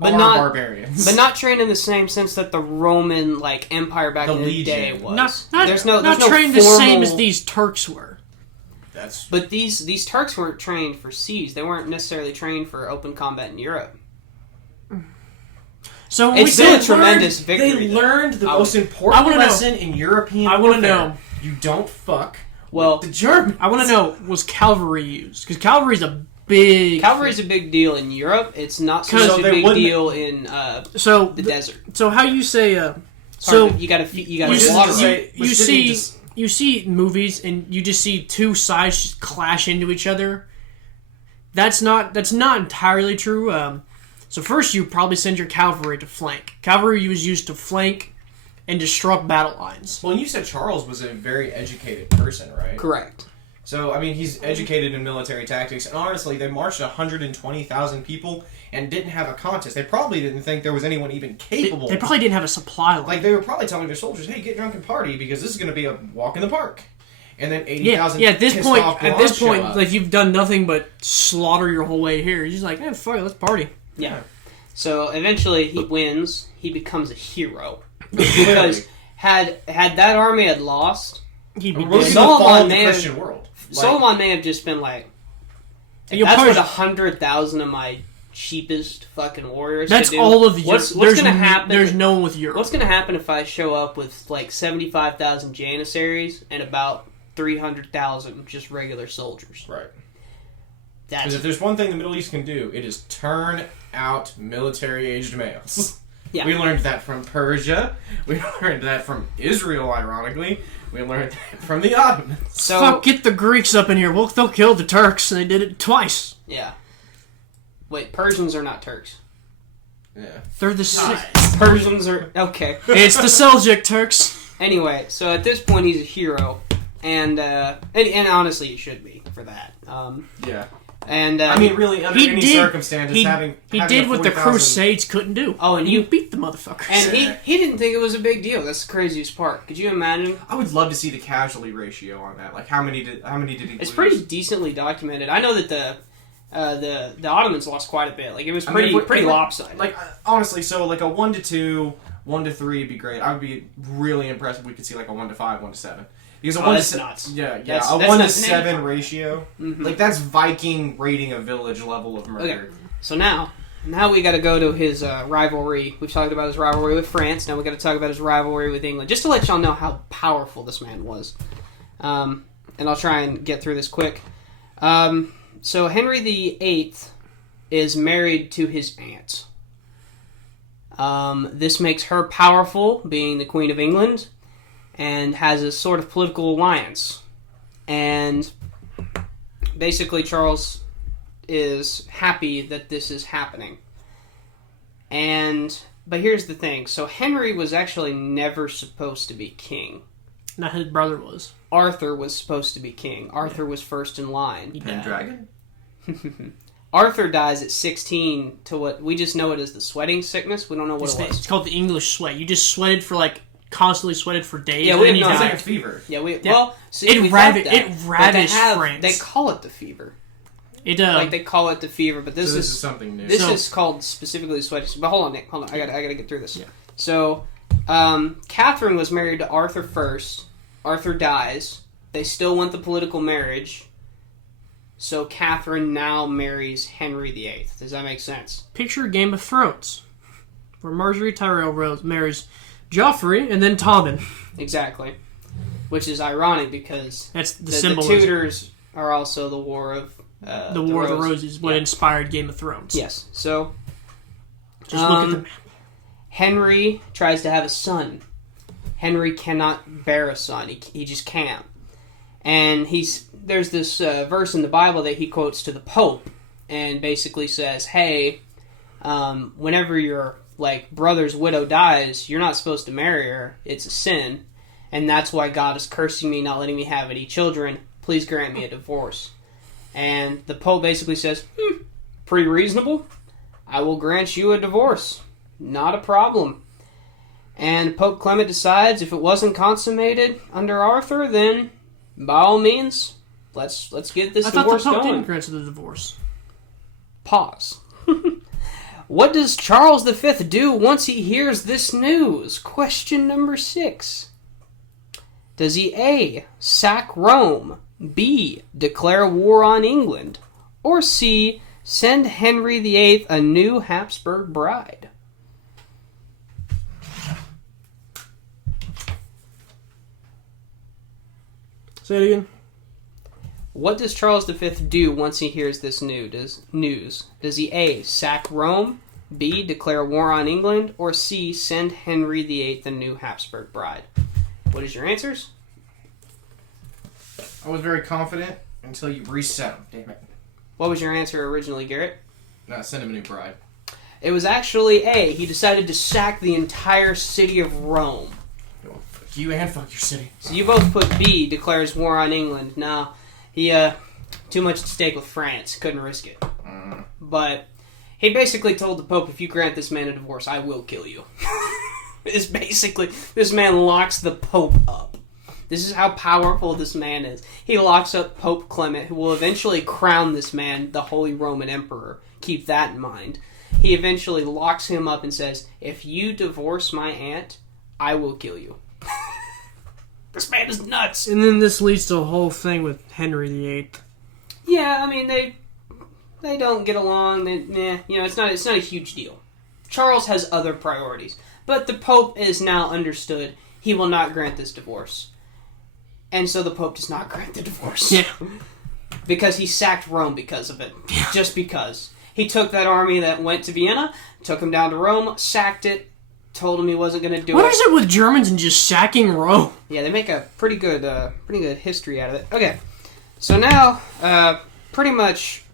barbarians? But not trained in the same sense that the Roman Empire back in the day was. Not trained the same as these Turks were. But these Turks weren't trained for siege. They weren't necessarily trained for open combat in Europe. So it's still a tremendous victory. They learned the most important lesson in European warfare. You don't fuck with the Germans. I want to know, was cavalry used? Because cavalry's a big deal in Europe. It's not such a big deal in the desert. So how you say? You got to slaughter them. You see movies and you just see two sides just clash into each other. That's not entirely true. So first, you probably send your cavalry to flank. Cavalry was used to flank and disrupt battle lines. Well, you said Charles was a very educated person, right? Correct. So, I mean, he's educated in military tactics, and honestly, they marched 120,000 people and didn't have a contest. They probably didn't think there was anyone even capable. They probably didn't have a supply line. Like, they were probably telling their soldiers, hey, get drunk and party, because this is going to be a walk in the park. and then 80,000 At this point, show up. like you've done nothing but slaughter your whole way here. He's like, fuck it, let's party. Yeah. So eventually he wins. He becomes a hero because had that army had lost, He'd be Look at dead. the fall of the may have- Christian world. Solomon may have just been like, if You'll that's what punish- 100,000 of my cheapest fucking warriors That's could do, all of Europe. what's There's gonna happen? There's no one with Europe. What's gonna happen if I show up with like 75,000 Janissaries and about 300,000 just regular soldiers? Right. That's Because if there's one thing the Middle East can do, it is turn out military-aged males. Yeah. We learned that from Persia. We learned that from Israel, ironically. We learned that from the Ottomans. so. Fuck, get the Greeks up in here. They'll kill the Turks, and they did it twice. Yeah. Wait, Persians are not Turks. Yeah. They're the Persians are okay. It's the Seljuk Turks. Anyway, so at this point he's a hero, and honestly he should be for that. Yeah. And I mean, really, under any circumstances, he having did a what the 40,000 Crusades couldn't do. Oh, and you you- beat the motherfuckers. and he didn't think it was a big deal. That's the craziest part. Could you imagine? I would love to see the casualty ratio on that. Like, how many did he It's lose? pretty decently documented. I know that the Ottomans lost quite a bit. Like it was I mean, pretty if lopsided. Like, honestly, so like a 1-2, 1-3 would be great. I would be really impressed if we could see like a 1-5, 1-7. Because a that's nuts. Yeah, That's a nuts 1-7 in any ratio. Mhm. Like that's Viking rating a village level of murder. Okay. So now we got to go to his rivalry. We've talked about his rivalry with France. Now we got to talk about his rivalry with England, just to let y'all know how powerful this man was. And I'll try and get through this quick. So Henry VIII is married to his aunt. This makes her powerful, being the Queen of England, and has a sort of political alliance. And basically Charles is happy that this is happening. But here's the thing. So Henry was actually never supposed to be king. Not his brother was. Arthur was supposed to be king. Arthur was first in line. Pendragon? Arthur dies at 16 to what we just know it as the sweating sickness. We don't know what it was. It's called the English sweat. You just sweated for constantly sweated for days. Yeah, and we then have you no It's died. like a fever. Yeah, Yeah. well, see, It we ravi- thought that, it but ravished France. They call it the fever. It Like they call it the fever, but this So this is is something new. This So- is called specifically the sweating. But hold on, Nick. Hold on. I gotta get through this. Yeah. So, Catherine was married to Arthur first. Arthur dies. They still want the political marriage. So Catherine now marries Henry VIII. Does that make sense? Picture Game of Thrones, where Marjorie Tyrell marries Joffrey and then Tommen. Exactly. Which is ironic because That's the the symbolism. Tudors are also the War of The War of the Roses, what inspired Game of Thrones. Yes. So Just look at the map. Henry tries to have a son. Henry cannot bear a son. He just can't. And there's this verse in the Bible that he quotes to the Pope, and basically says, "Hey, whenever your brother's widow dies, you're not supposed to marry her. It's a sin, and that's why God is cursing me, not letting me have any children. Please grant me a divorce." And the Pope basically says, "Pretty reasonable. I will grant you a divorce. Not a problem." And Pope Clement decides if it wasn't consummated under Arthur, then by all means, let's get this I thought the divorce Pope going. didn't grant the divorce. Pause. What does Charles V do once he hears this news? Question number 6. Does he A. sack Rome, B. declare war on England, or C. send Henry VIII a new Habsburg bride? Say it again. What does Charles V do once he hears this news? Does he A. sack Rome, B. declare war on England, or C. send Henry VIII a new Habsburg bride? What is your answers? I was very confident until you reset him. Damn it. What was your answer originally, Garrett? No, send him a new bride. It was actually A. He decided to sack the entire city of Rome. Fuck you and fuck your city. So you both put B. declares war on England. Now, he too much at stake with France. Couldn't risk it. But he basically told the Pope, if you grant this man a divorce, I will kill you. It's basically, this man locks the Pope up. This is how powerful this man is. He locks up Pope Clement, who will eventually crown this man the Holy Roman Emperor. Keep that in mind. He eventually locks him up and says, if you divorce my aunt, I will kill you. This man is nuts. And then this leads to a whole thing with Henry VIII. Yeah, I mean, they don't get along. It's not a huge deal. Charles has other priorities. But the Pope is now understood he will not grant this divorce. And so the Pope does not grant the divorce. Yeah. Because he sacked Rome because of it. Yeah. Just because. He took that army that went to Vienna, took him down to Rome, sacked it, told him he wasn't going to do it. What is it with Germans and just sacking Rome? Yeah, they make a pretty good history out of it. Okay, so now, pretty much,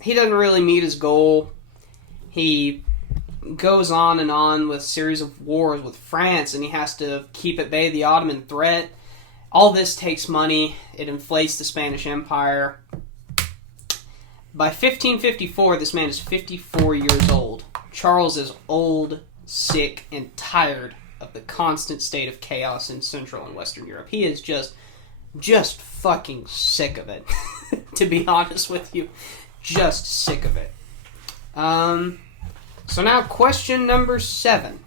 he doesn't really meet his goal. He goes on and on with a series of wars with France, and he has to keep at bay the Ottoman threat. All this takes money. It inflates the Spanish Empire. By 1554, this man is 54 years old. Charles is old, sick, and tired of the constant state of chaos in Central and Western Europe. He is just fucking sick of it, to be honest with you. Just sick of it. So now question number 7.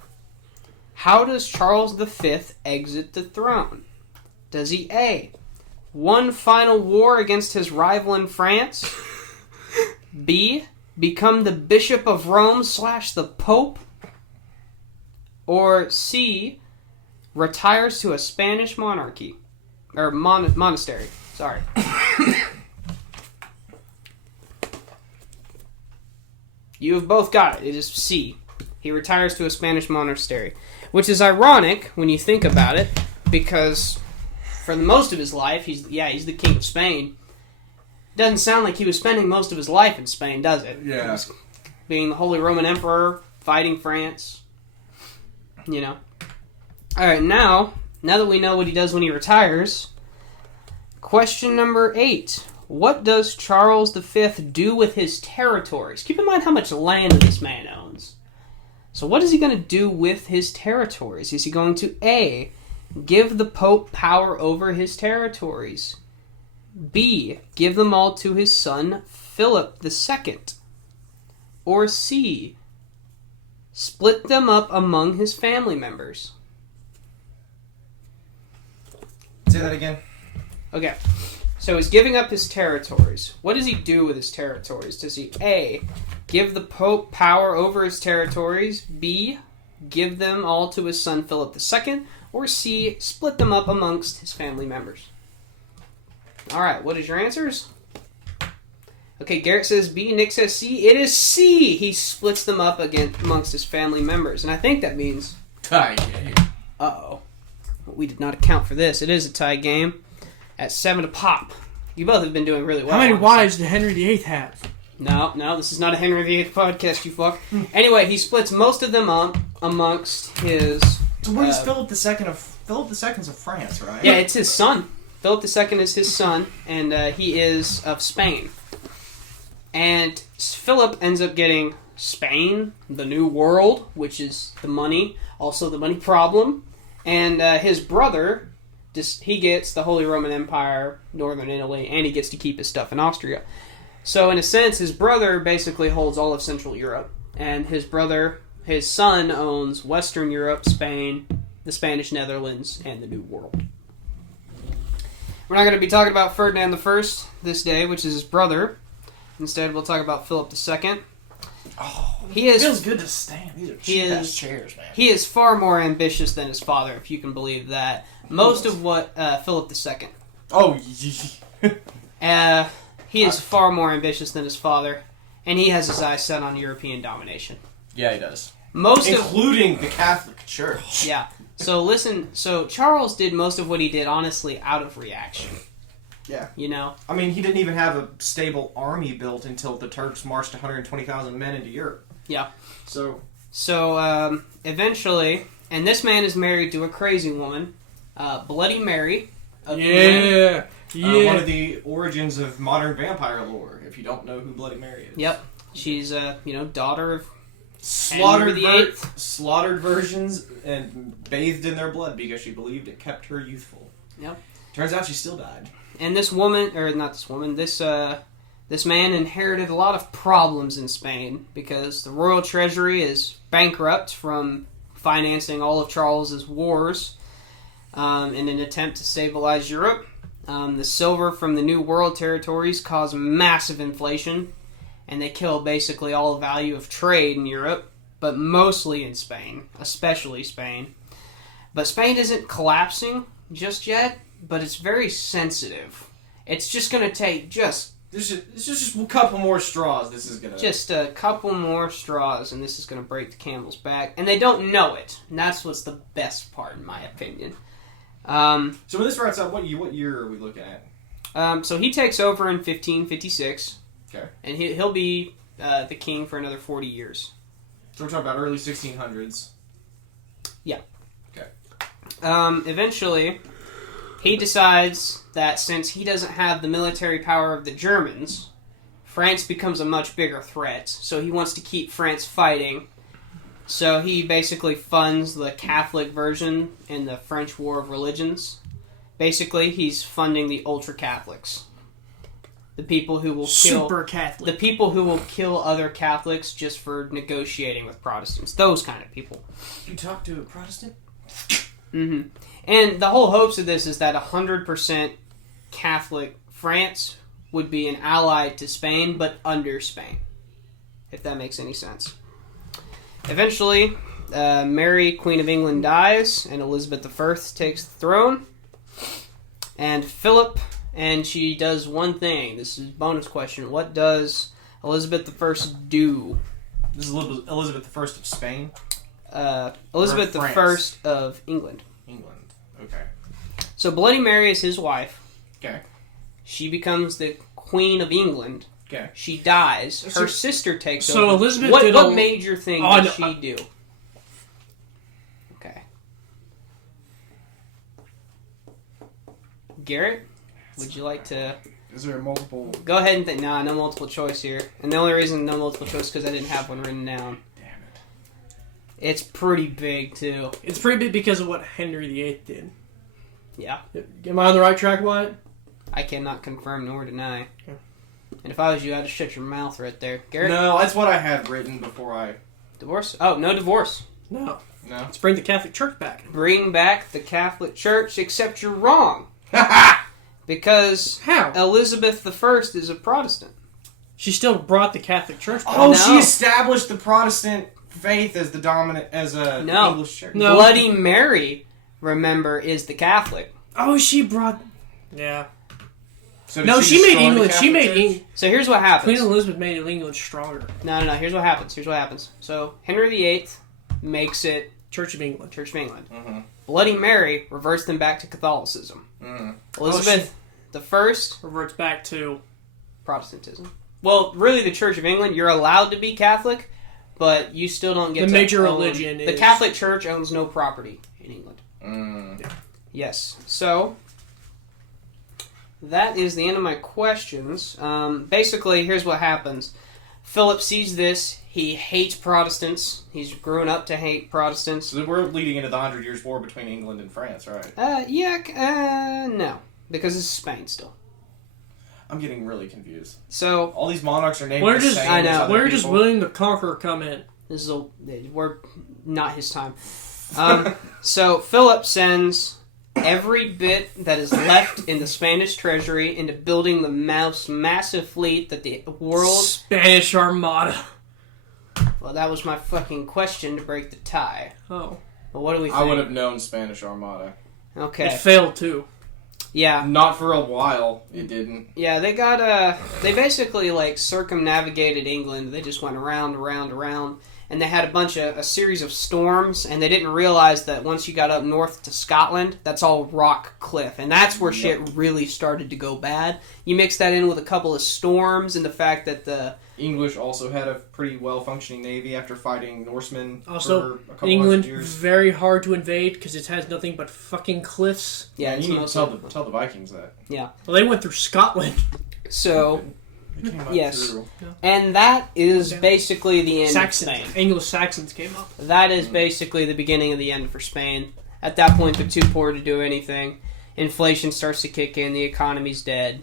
How does Charles V exit the throne? Does he A, one final war against his rival in France? B, become the Bishop of Rome / the Pope? Or C, retires to a Spanish monarchy? Or monastery, sorry. You have both got it. It is C. He retires to a Spanish monastery. Which is ironic when you think about it, because for the most of his life, he's the king of Spain. Doesn't sound like he was spending most of his life in Spain, does it? Yeah. He was being the Holy Roman Emperor, fighting France. You know. Alright, now that we know what he does when he retires, question number 8. What does Charles V do with his territories? Keep in mind how much land this man owns. So what is he going to do with his territories? Is he going to A, give the Pope power over his territories? B, give them all to his son, Philip II? Or C, split them up among his family members? Say that again. Okay, so he's giving up his territories. What does he do with his territories? Does he A, give the Pope power over his territories? B, give them all to his son, Philip II? Or C, split them up amongst his family members? Alright, what is your answers? Okay, Garrett says B, Nick says C. It is C! He splits them up amongst his family members. And I think that means... Tie game. Uh-oh. We did not account for this. It is a tie game at 7 to pop. You both have been doing really well. How many wives did Henry VIII have? No, this is not a Henry VIII podcast, you fuck. Anyway, he splits most of them up amongst his... So what is Philip II of... Philip II's of France, right? Yeah, it's his son. Philip II is his son, and he is of Spain. And Philip ends up getting Spain, the New World, which is the money, also the money problem. And his brother, he gets the Holy Roman Empire, Northern Italy, and he gets to keep his stuff in Austria. So in a sense, his brother basically holds all of Central Europe. And his son owns Western Europe, Spain, the Spanish Netherlands, and the New World. We're not going to be talking about Ferdinand I this day, which is his brother. Instead, we'll talk about Philip II. Oh, it feels good to stand. These are cheap-ass chairs, man. He is far more ambitious than his father, if you can believe that. Most of what Philip II. Oh, he is far more ambitious than his father, and he has his eyes set on European domination. Yeah, he does. Including the Catholic Church. Yeah. So listen, Charles did most of what he did, honestly, out of reaction. Yeah. You know? I mean, he didn't even have a stable army built until the Turks marched 120,000 men into Europe. Yeah. So eventually, and this man is married to a crazy woman, Bloody Mary. One of the origins of modern vampire lore, if you don't know who Bloody Mary is. Yep. She's, daughter of slaughtered virgins and bathed in their blood because she believed it kept her youthful. Yep. Turns out she still died. And this woman, or not this woman, this man inherited a lot of problems in Spain because the royal treasury is bankrupt from financing all of Charles's wars in an attempt to stabilize Europe. The silver from the New World territories cause massive inflation, and they kill basically all the value of trade in Europe, but mostly in Spain, especially Spain. But Spain isn't collapsing just yet, but it's very sensitive. It's just going to take just a couple more straws. This is gonna just a couple more straws, and this is going to break the camel's back. And they don't know it, and that's what's the best part, in my opinion. So when this writes up, what year are we looking at? So he takes over in 1556. Okay. And he'll be the king for another 40 years. So we're talking about early 1600s. Yeah. Okay. Eventually, he decides that since he doesn't have the military power of the Germans, France becomes a much bigger threat. So he wants to keep France fighting. So he basically funds the Catholic version in the French War of Religions. Basically, he's funding the ultra-Catholics. The people who will kill... Super Catholic. The people who will kill other Catholics just for negotiating with Protestants. Those kind of people. You talk to a Protestant? Mm-hmm. And the whole hopes of this is that 100% Catholic France would be an ally to Spain, but under Spain. If that makes any sense. Eventually, Mary, Queen of England, dies, and Elizabeth I takes the throne. And Philip, and she does one thing. This is a bonus question. What does Elizabeth I do? This is Elizabeth I of Spain? Elizabeth I of England. England. Okay. So Bloody Mary is his wife. Okay. She becomes the Queen of England. Okay. She dies. Her sister takes over. So Elizabeth what major thing did she do? Okay. Garrett, would you like to... Is there a multiple... Go ahead and think. Nah, no multiple choice here. And the only reason no multiple choice is because I didn't have one written down. Damn it. It's pretty big, too. It's pretty big because of what Henry VIII did. Yeah. Am I on the right track, Wyatt? I cannot confirm nor deny. Okay. And if I was you, I'd just shut your mouth right there. Garrett? No, that's what I had written before I... Divorce? Oh, no divorce. No. No. Let's bring the Catholic Church back. Bring back the Catholic Church, except you're wrong. Because How? Elizabeth I is a Protestant. She still brought the Catholic Church back. Oh, No. she established the Protestant faith as the dominant, as a No. English church. No. Bloody Mary, remember, is the Catholic. Oh, she brought... Yeah. So No, did she made destroy the England... She Catholic made Church? England... So here's what happens. Queen Elizabeth made England stronger. No, here's what happens. So Henry VIII makes it Church of England. Church of England. Mm-hmm. Bloody Mary reversed them back to Catholicism. Mm. Elizabeth I, Reverts back to... Protestantism. Well, really the Church of England, you're allowed to be Catholic, but you still don't get The to major own... religion The is- Catholic Church owns no property in England. Mm. Yeah. Yes. So, that is the end of my questions. Basically, here's what happens. Philip sees this. He hates Protestants. He's grown up to hate Protestants. So we're leading into the 100 Years' War between England and France, right? No. Because it's Spain still. I'm getting really confused. So, All these monarchs are named We're the just- same I as know. other We're just people. willing to conquer come in. this is we're not his time. So Philip sends every bit that is left in the Spanish treasury into building the massive fleet that the world... Spanish Armada. Well, that was my fucking question to break the tie. Oh. But what do we think? I would have known Spanish Armada. Okay. It failed, too. Yeah. Not for a while, it didn't. Yeah, they got, they basically, like, circumnavigated England. They just went around, and they had a series of storms, and they didn't realize that once you got up north to Scotland, that's all rock cliff, and that's where shit really started to go bad. You mix that in with a couple of storms, and the fact that the... English also had a pretty well-functioning navy after fighting Norsemen Also, for a couple England, hundred years. very hard to invade because it has nothing but fucking cliffs. Yeah, it's you need to mostly- tell the Vikings that. Yeah. Well, they went through Scotland. So, They came up yes. through. And that is Okay. basically the end Saxons. of Spain. Anglo-Saxons came up. That is basically the beginning of the end for Spain. At that point, they're too poor to do anything. inflation starts to kick in, the economy's dead,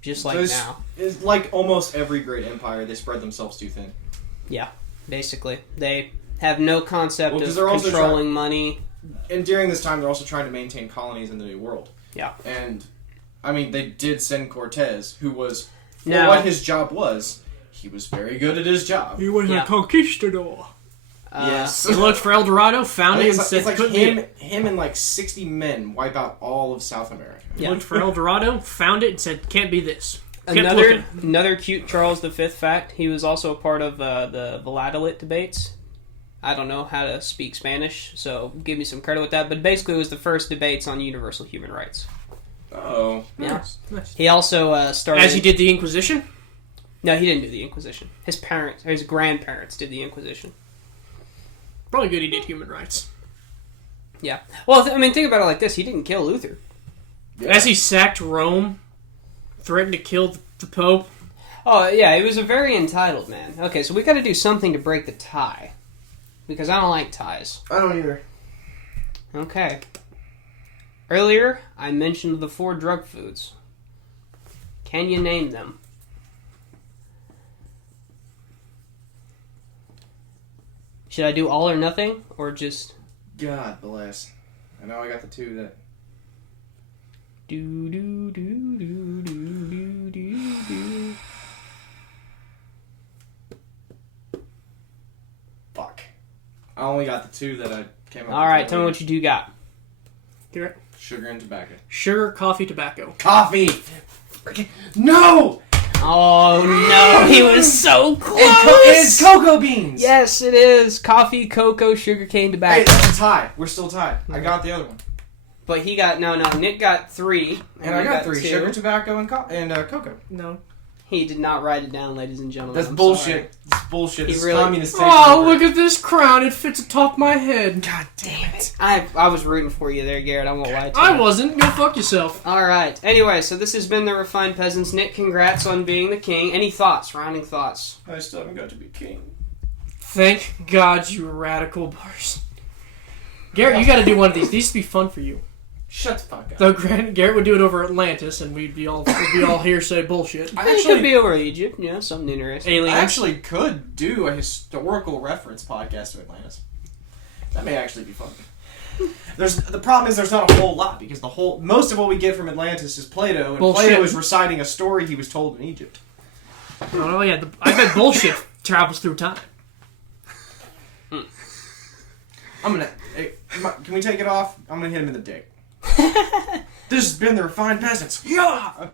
just like now. It's like almost every great empire, they spread themselves too thin. Yeah, basically. They have no concept of they're also controlling money. And during this time, they're also trying to maintain colonies in the New World. Yeah. And, I mean, they did send Cortez, who was, Now- what his job was, he was very good at his job. He was Yeah. a conquistador. Yes. He looked for El Dorado, found it, and said, it's like couldn't be it. him and like 60 men wipe out all of South America. Yeah. Looked for El Dorado, found it, and said, can't be this. Kept looking. Another cute Charles V fact, he was also a part of the Valladolid debates. I don't know how to speak Spanish, so give me some credit with that, but basically it was the first debates on universal human rights. Oh. Yeah. Nice. He also started... As he did the Inquisition? No, he didn't do the Inquisition. His parents, or his grandparents did the Inquisition. Probably good he did human rights. Yeah. Well, I mean, think about it like this. He didn't kill Luther. Yeah. As he sacked Rome, threatened to kill the Pope. Oh, yeah, he was a very entitled man. Okay, so we got to do something to break the tie. Because I don't like ties. I don't either. Okay. Earlier, I mentioned the 4 drug foods. Can you name them? Should I do all or nothing, or just God bless. I know I got the 2 that... do do do do do do do do? Fuck. I only got the 2 that I came up with. All right, tell me what you do got. Get it? Sugar and tobacco. Sugar, coffee, tobacco. Coffee! Freaking... No! Oh no, he was so close. It's cocoa beans! Yes, it is coffee, cocoa, sugarcane, Hey, tobacco. that's a tie. We're still tied. I got the other one. But he got no. Nick got 3, And I you got 3. 2. Sugar, tobacco, and cocoa. No. He did not write it down, ladies and gentlemen. That's I'm bullshit. sorry. That's bullshit. He This really- communist Oh, look at this crown. It fits atop my head. God damn it. I was rooting for you there, Garrett. I won't lie to you. I wasn't. Go fuck yourself. All right. Anyway, so this has been the Refined Peasants. Nick, congrats on being the king. Any thoughts? Rounding thoughts? I still haven't got to be king. Thank God you radical bars. Garrett, you got to do one of these. These would be fun for you. Shut the fuck up. Though Garrett would do it over Atlantis, and we'd be all hearsay bullshit. I It could be over Egypt. Yeah, something interesting. Aliens. I actually could do a historical reference podcast of Atlantis. That may actually be fun. The problem is there's not a whole lot because most of what we get from Atlantis is Plato, and Bullshit. Plato is reciting a story he was told in Egypt. Oh yeah, I bet bullshit travels through time. Hey, can we take it off? I'm gonna hit him in the dick. This has been the Refined Peasants. Yeah.